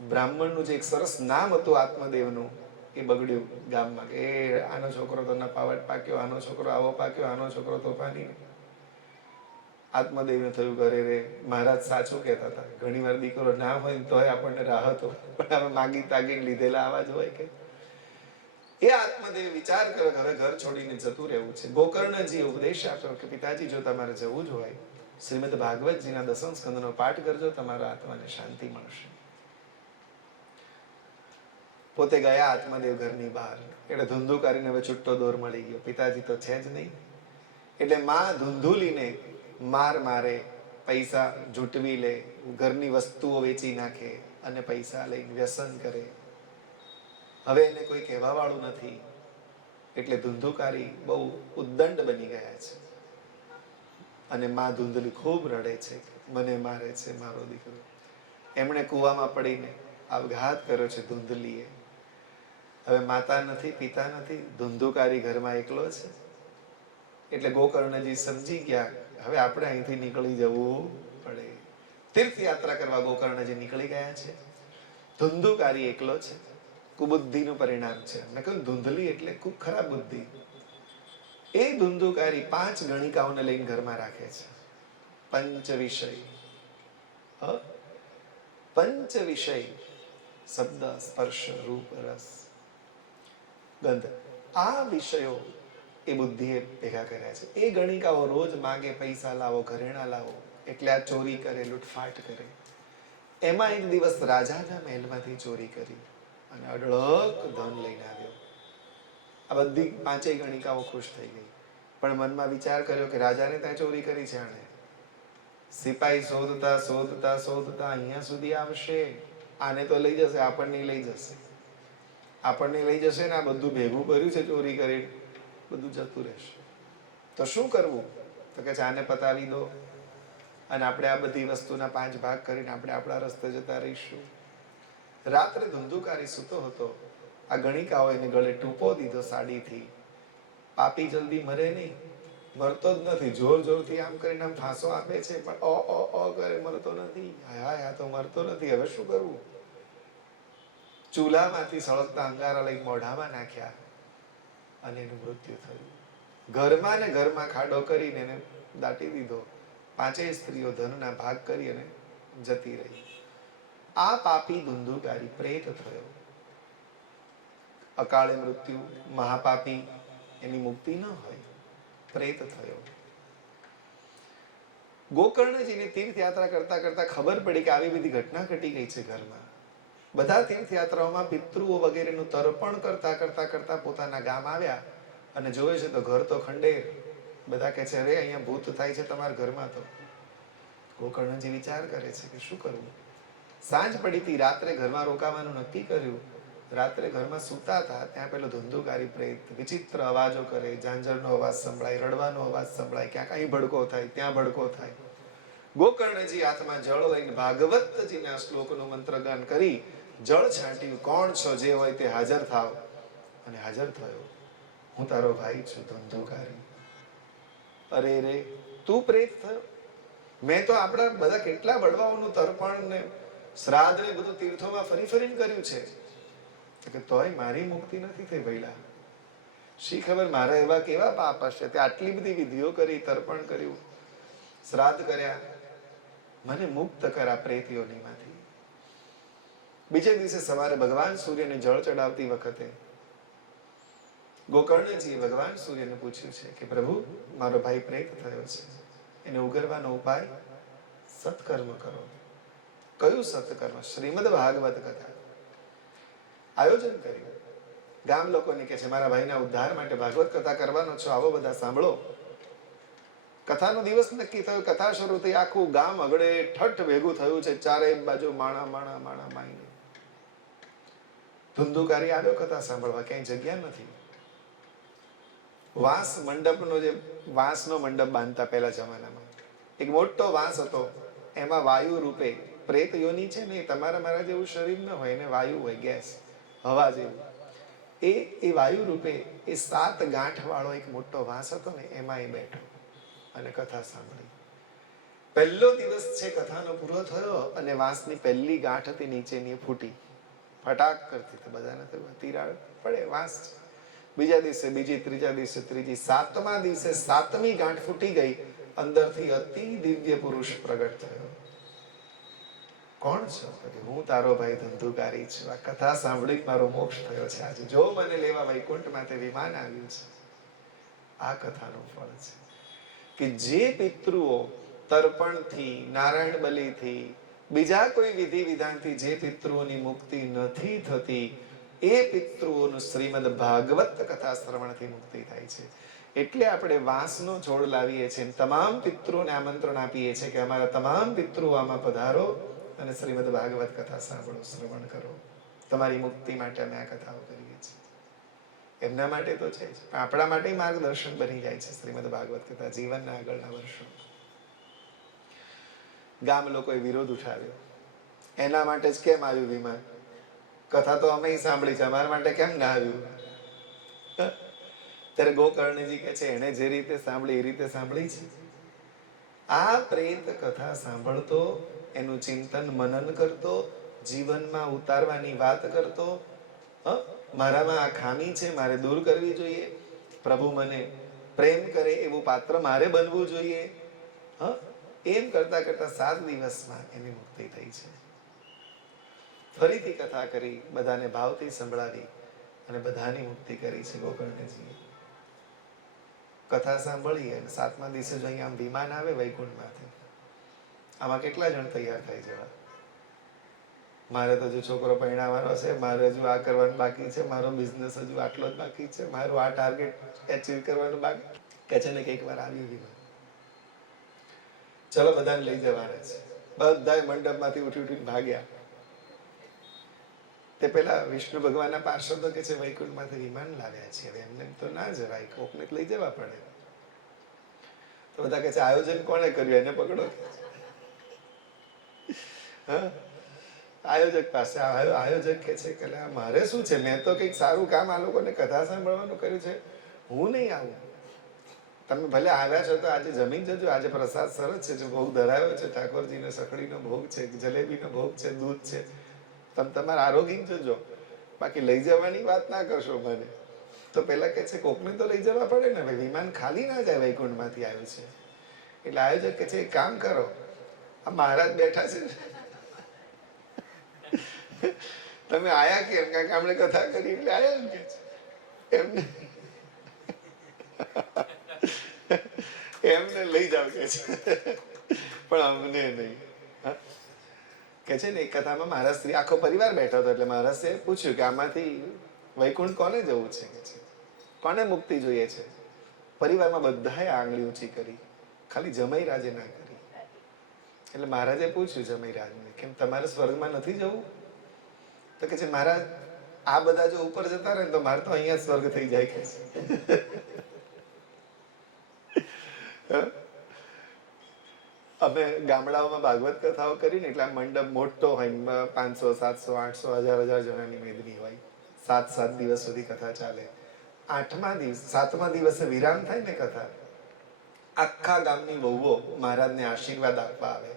બ્રાહ્મણનું જે એક સરસ નામ હતું આત્મદેવનું, એ બગડ્યું ગામમાં કે આનો છોકરો તો નપાવટ પાક્યો, આનો છોકરો આવો પાક્યો, આનો છોકરો તોફાની. આત્મદેવને થયું ઘરે રે, મહારાજ સાચું કહેતા હતા. ઘણી વાર દીકરો ના હોય ને તોય આપણને રાહત હોય, પણ અમે માગી તાગીને લીધેલા આવા જ હોય કે. એ આત્મદેવ વિચાર કરે હવે ઘર છોડીને જતું રહેવું છે. ગોકર્ણજી ઉપદેશ આપ્યો કે પિતાજી, જો તમારે જવું જ હોય, શ્રીમદ ભાગવતજીના 10મ સ્કંદનો પાઠ કરજો, તમારા આત્માને શાંતિ મળશે. પોતે ગયા આત્મદેવ ઘરની બહાર. એટલે ધુંધુકારીને હવે છૂટો દોર મળી ગયો. પિતાજી તો છે જ નહીં. એટલે માં ધુંધુલીને માર મારે, પૈસા જૂટવી લે, ઘરની વસ્તુઓ વેચી નાખે અને પૈસા લઈને વ્યસન કરે. હવે એને કોઈ કહેવા વાળું નથી. એટલે ધુંધુકારી બહુ ઉદ્દંડ બની ગયા છે. અને માં ધુંધલી ખૂબ રડે છે, મને મારે છે મારો દીકરો. એમણે કૂવામાં પડીને આપઘાત કર્યો છે ધુંધલીએ. હવે માતા નથી, પિતા નથી, ધુંધુકારી ઘરમાં એકલો છે. એટલે ગોકર્ણજી સમજી ગયા હવે આપણે અહીંથી નીકળી જવું પડે. તીર્થયાત્રા કરવા ગોકર્ણજી નીકળી ગયા છે. ધુંધુકારી એકલો છે. કુબુદ્ધિનું પરિણામ છે. મેં કહ્યું ધુંધલી એટલે ખૂબ ખરાબ બુદ્ધિ. એ ધુંધુકારી 5 ગણિકાઓને લઈને ઘરમાં રાખે છે. પંચ વિષય, પંચ વિષય, શબ્દ, સ્પર્શ, રૂપ, રસ, ગંધ. આ વિષયો એ બુદ્ધિએ ભેગા કર્યા છે. એ ગણિકાઓ રોજ માગે પૈસા લાવો, ઘરેણા લાવો, એટલે આ ચોરી કરે, લૂંટફાટ કરે. એમાં એક દિવસ રાજાના મહેલમાંથી ચોરી કરી અને અઢળક ધન લઈને આવ્યો. આ બધી 5 ગણિકાઓ ખુશ થઈ ગઈ. પણ મનમાં વિચાર કર્યો કે રાજાને ત્યાં ચોરી કરી છે આણે. સિપાહી શોધતા શોધતા શોધતા અહીંયા સુધી આવશે આને તો લઈ જશે, આપણને લઈ જશે, આપણને લઈ જશે ને આ બધું ભેગું કર્યું છે ચોરી કરી, બધું જતું રહેશે. તો શું કરવું? તો કે આને પતાવી દો અને આપણે આ બધી વસ્તુના 5 ભાગ કરીને આપણે આપણા રસ્તે જતા રહીશું. રાત્રે ધુંધુકારી સૂતો હતો. આ ગણિકાઓ એને ગળે ટૂંપો દીધો સાડીથી. પાપી જલ્દી મરે નહીં, મરતો જ નથી. જોર જોરથી આમ કરીને આમ ફાંસો આપે છે પણ અ કરે, મરતો નથી. હાય આ તો મરતો નથી. હવે શું કરવું? ચૂલામાંથી સળગતા અંગારા લઈ મોઢામાં નાખ્યા અને એનું મૃત્યુ થયું. ઘરમાં ને ઘરમાં ખાડો કરીને એને દાટી દીધો. 5 સ્ત્રીઓ ધનના ભાગ કરી અને જતી રહી. આ પાપી ધુંધુકારી પ્રેત થયો. અકાળે મૃત્યુ, મહાપાપી, એની મુક્તિ ન હોય, પ્રેત થયો. ગોકર્ણજીને તીર્થયાત્રા કરતા કરતા ખબર પડી કે આવી બધી ઘટના ઘટી ગઈ છે ઘરમાં. બધા તીર્થયાત્રાઓમાં પિતૃઓ વગેરેનું તર્પણ કરતા કરતા કરતા પોતાના ગામ આવ્યા અને જોવે છે તો ઘર તો ખંડેર. બધા કહે છે અરે અહીંયા ભૂત થાય છે તમારા ઘરમાં. તો ગોકર્ણજી વિચાર કરે છે કે શું કરવું. સાંજ પડી હતી, રાત્રે ઘરમાં રોકાવાનું નક્કી કર્યું. રાત્રે ઘરમાં સૂતા હતા ત્યાં પેલો ધુંધુકારી પ્રેત વિચિત્ર અવાજો કરે, ઝાંઝરનો અવાજ સંભળાય, રડવાનો અવાજ સંભળાય, ક્યાંક અહીં ભડકો થાય, ત્યાં ભડકો થાય. ગોકર્ણજી હાથમાં જળ લઈને ભાગવતજીના શ્લોકનું મંત્રગાન કરી જળ છાંટ્યું. કોણ છો? જે હોય તે હાજર થાવ. અને હાજર થયો. હું તારો ભાઈ છું ધુંધુકારી. અરે રે, તું પ્રેત થયો? મેં તો આપણા બધા કેટલા બળવાઓનું તર્પણ ને શ્રાદ્ધ ને બધું તીર્થોમાં ફરી ફરીને કર્યું છે, કે તોય મારી મુક્તિ નથી થઈ. ભઈલા શી ખબર મારા એવા કેવા પાપ હશે તે આટલી બધી વિધિઓ કરી, તર્પણ કર્યું, શ્રાદ્ધ કર્યા, મને મુક્ત કરા પ્રેત યોનિમાંથી. બીજે દિવસે સવારે ભગવાન સૂર્યને જળ ચડાવતી વખતે ગોકર્ણજીએ ભગવાન સૂર્યને પૂછ્યું છે કે પ્રભુ, મારો ભાઈ પ્રેત થયો છે, એને ઉગરવાનો ઉપાય સત્કર્મ કરો. કયું સત્કર્મ? શ્રીમદ ભાગવત કથા આયોજન કર્યું. ગામ લોકોને કહે છે મારા ભાઈના ઉદ્ધાર માટે ભાગવત કથા કરવાનો છો, આવો બધા સાંભળો. કથાનો દિવસ નક્કી થયો. કથા શરૂ થઈ. આખું ગામ અગડે ઠઠ ભેગું થયું છે. ચારે બાજુ માણા માણા માણા માઈને. ધુંધુકારી આવ્યો કથા સાંભળવા, ક્યાંય જગ્યા નથી. વાંસ મંડપનો જે વાંસનો મંડપ બાંધતા પહેલા જમાનામાં એક મોટો વાંસ હતો. એમાં વાયુ રૂપે પ્રેત યોની છે ને, તમારા મારા જેવું શરીર ન હોય, એને વાયુ હોય, ગેસ, હવા જેવું. એ વાયુ રૂપે એ 7 ગાંઠ વાળો એક મોટો વાંસ હતો ને, એમાં એ બેઠો અને કથા સાંભળી. પહેલો દિવસ છે કથાનો પૂરો થયો અને વાંસની પહેલી ગાંઠ હતી નીચેની ફૂટી, ફટાક કરતી. તો બધાને થયું તિરાડ પડે, વાંસ. બીજા દિવસે બીજી, ત્રીજા દિવસે ત્રીજી, 7મા દિવસે 7મી ગાંઠ ફૂટી ગઈ. અંદરથી અતિ દિવ્ય પુરુષ પ્રગટ થયો. કોણ છો? હું તારો ભાઈ ધુંધુકારી છું. આ કથા સાંભળી મારો મોક્ષ થયો છે. આજે જો મને લેવા વૈકુંઠ માંથી વિમાન આવ્યું છે. આ કથાનું ફળ છે કે જે પિતૃઓ તર્પણથી, નારાયણ બલિથી, બીજા કોઈ વિધિ વિધાનથી જે પિતૃઓની મુક્તિ નથી થતી, એ પિતૃઓનું શ્રીમદ ભાગવત કથા શ્રવણથી મુક્તિ થાય છે. એટલે આપણે વાંસનો છોડ લાવીએ છીએ, તમામ પિતૃઓને આમંત્રણ આપીએ છીએ કે અમારા તમામ પિતૃઓ આમાં પધારો અને શ્રીમદ ભાગવત કથા સાંભળો, શ્રવણ કરો. તમારી મુક્તિ માટે અમે આ કથાઓ કરીએ છીએ. એમના માટે તો છે જ, આપણા માટે માર્ગદર્શન બની જાય છે શ્રીમદ ભાગવત કથા જીવનના આગળના વર્ષો. ગામ લોકોએ વિરોધ ઉઠાવ્યો. એના માટે જ કેમ આવ્યું વિમાન? કથા તો અમે સાંભળી છે, અમારા માટે કેમ ના આવ્યું? ત્યારે ગોકર્ણજી કહે છે એને જે રીતે સાંભળી એ રીતે સાંભળી છે. આ પ્રેત કથા સાંભળતો, એનું ચિંતન મનન કરતો, જીવનમાં ઉતારવાની વાત કરતો, મારામાં આ ખામી છે, મારે દૂર કરવી જોઈએ, પ્રભુ મને પ્રેમ કરે એવું પાત્ર મારે બનવું જોઈએ, એમ કરતા કરતા 7 દિવસમાં એની મુક્તિ થઈ છે. ફરીથી કથા કરી, બધાને ભાવથી સંભળાવી અને બધાની મુક્તિ કરી છે ગોકર્ણજીએ. કથા સાંભળી અને 7મા દિવસે જો અહીંયા વિમાન આવે વૈકુંઠમાંથી, આમાં કેટલા જણ તૈયાર થઈ જવા? મારે તો હજુ છોકરો પરણાવવાનો છે, મારે હજુ આ કરવાનું બાકી છે, મારો બિઝનેસ હજુ આટલો જ બાકી છે, મારું આ ટાર્ગેટ એચીવ કરવાનું બાકી. કે છે ને કે એકવાર આવ્યું વિમાન, ચલો બધાને લઈ જવાના છે. બધા મંડપમાંથી ઉઠી ઉઠીને ભાગ્યા. તે પેલા વિષ્ણુ ભગવાનના પાર્ષદો કે છે વૈકુંઠમાંથી વિમાન લાવ્યા છે, હવે એમને તો ના જવાય, કોકને લઈ જવા પડે. તો બધા કે છે આયોજન કોણે કર્યું, એને પકડો. હા, આયોજક પાસે આયોજક કે છે કે મારે શું છે, મેં તો કંઈક સારું કામ આ લોકોને કથા સાંભળવાનું કર્યું છે, હું નહીં આવું. તમે ભલે આવ્યા છો તો આજે જમીન જજો, આજે પ્રસાદ સરસ છે, જો ભોગ ધરાવ્યો છે, ઠાકોરજીનો સખડીનો ભોગ છે, જલેબીનો ભોગ છે, દૂધ છે, તમે તમારા આરોગ્ય જજો, બાકી લઈ જવાની વાત ના કરશો મને. તો પેલા કે છે કોકને તો લઈ જવા પડે ને, ભાઈ વિમાન ખાલી ના જાય, વૈકુંઠમાંથી આવ્યું છે. એટલે આયોજક કે છે એક કામ કરો, આ મહારાજ બેઠા છે તમે આયા કેમ, કારણ કે આપણે કથા કરી એટલે આયા એમ કે છે એમને એમને લઈ જાવ કે છે, પણ અમને નહીં. કે છે ને એક કથામાં મહારાજ શ્રી આખો પરિવાર બેઠો હતો, એટલે મહારાજે પૂછ્યું કે આમાંથી વૈકુંઠ કોને જવું છે, કે છે કોને મુક્તિ જોઈએ છે. પરિવારમાં બધાએ આંગળી ઊંચી કરી, ખાલી જમાઈરાજે ના કરી. એટલે મહારાજે પૂછ્યું જમાઈરાજને કેમ તમારે સ્વર્ગમાં નથી જવું? તો કે છે મહારાજ આ બધા જો ઉપર જતા રહે તો મારે તો અહીંયા સ્વર્ગ થઈ જાય કે છે. અમે ગામડાઓમાં ભાગવત કથાઓ કરીને એટલે મંડપ મોટો હોય, 500, 700, 800, 1000 જણાની મેદની હોય, 7 દિવસ સુધી કથા ચાલે. 7મા દિવસે વિરામ થાય ને કથા, આખા ગામની વહુઓ મહારાજને આશીર્વાદ આપવા આવે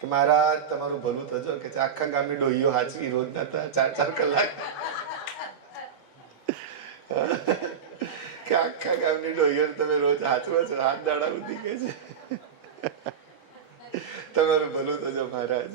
કે મહારાજ તમારું ભલું થજો, કે આખા ગામની ડોહીઓ હાચવી રોજના 4-4 કલાક કે આખા ગામની ડોહીઓ તમે રોજ હાચવો છો, હાથ દાડા સુધી કે છે તમારું ભલું થજો મહારાજ.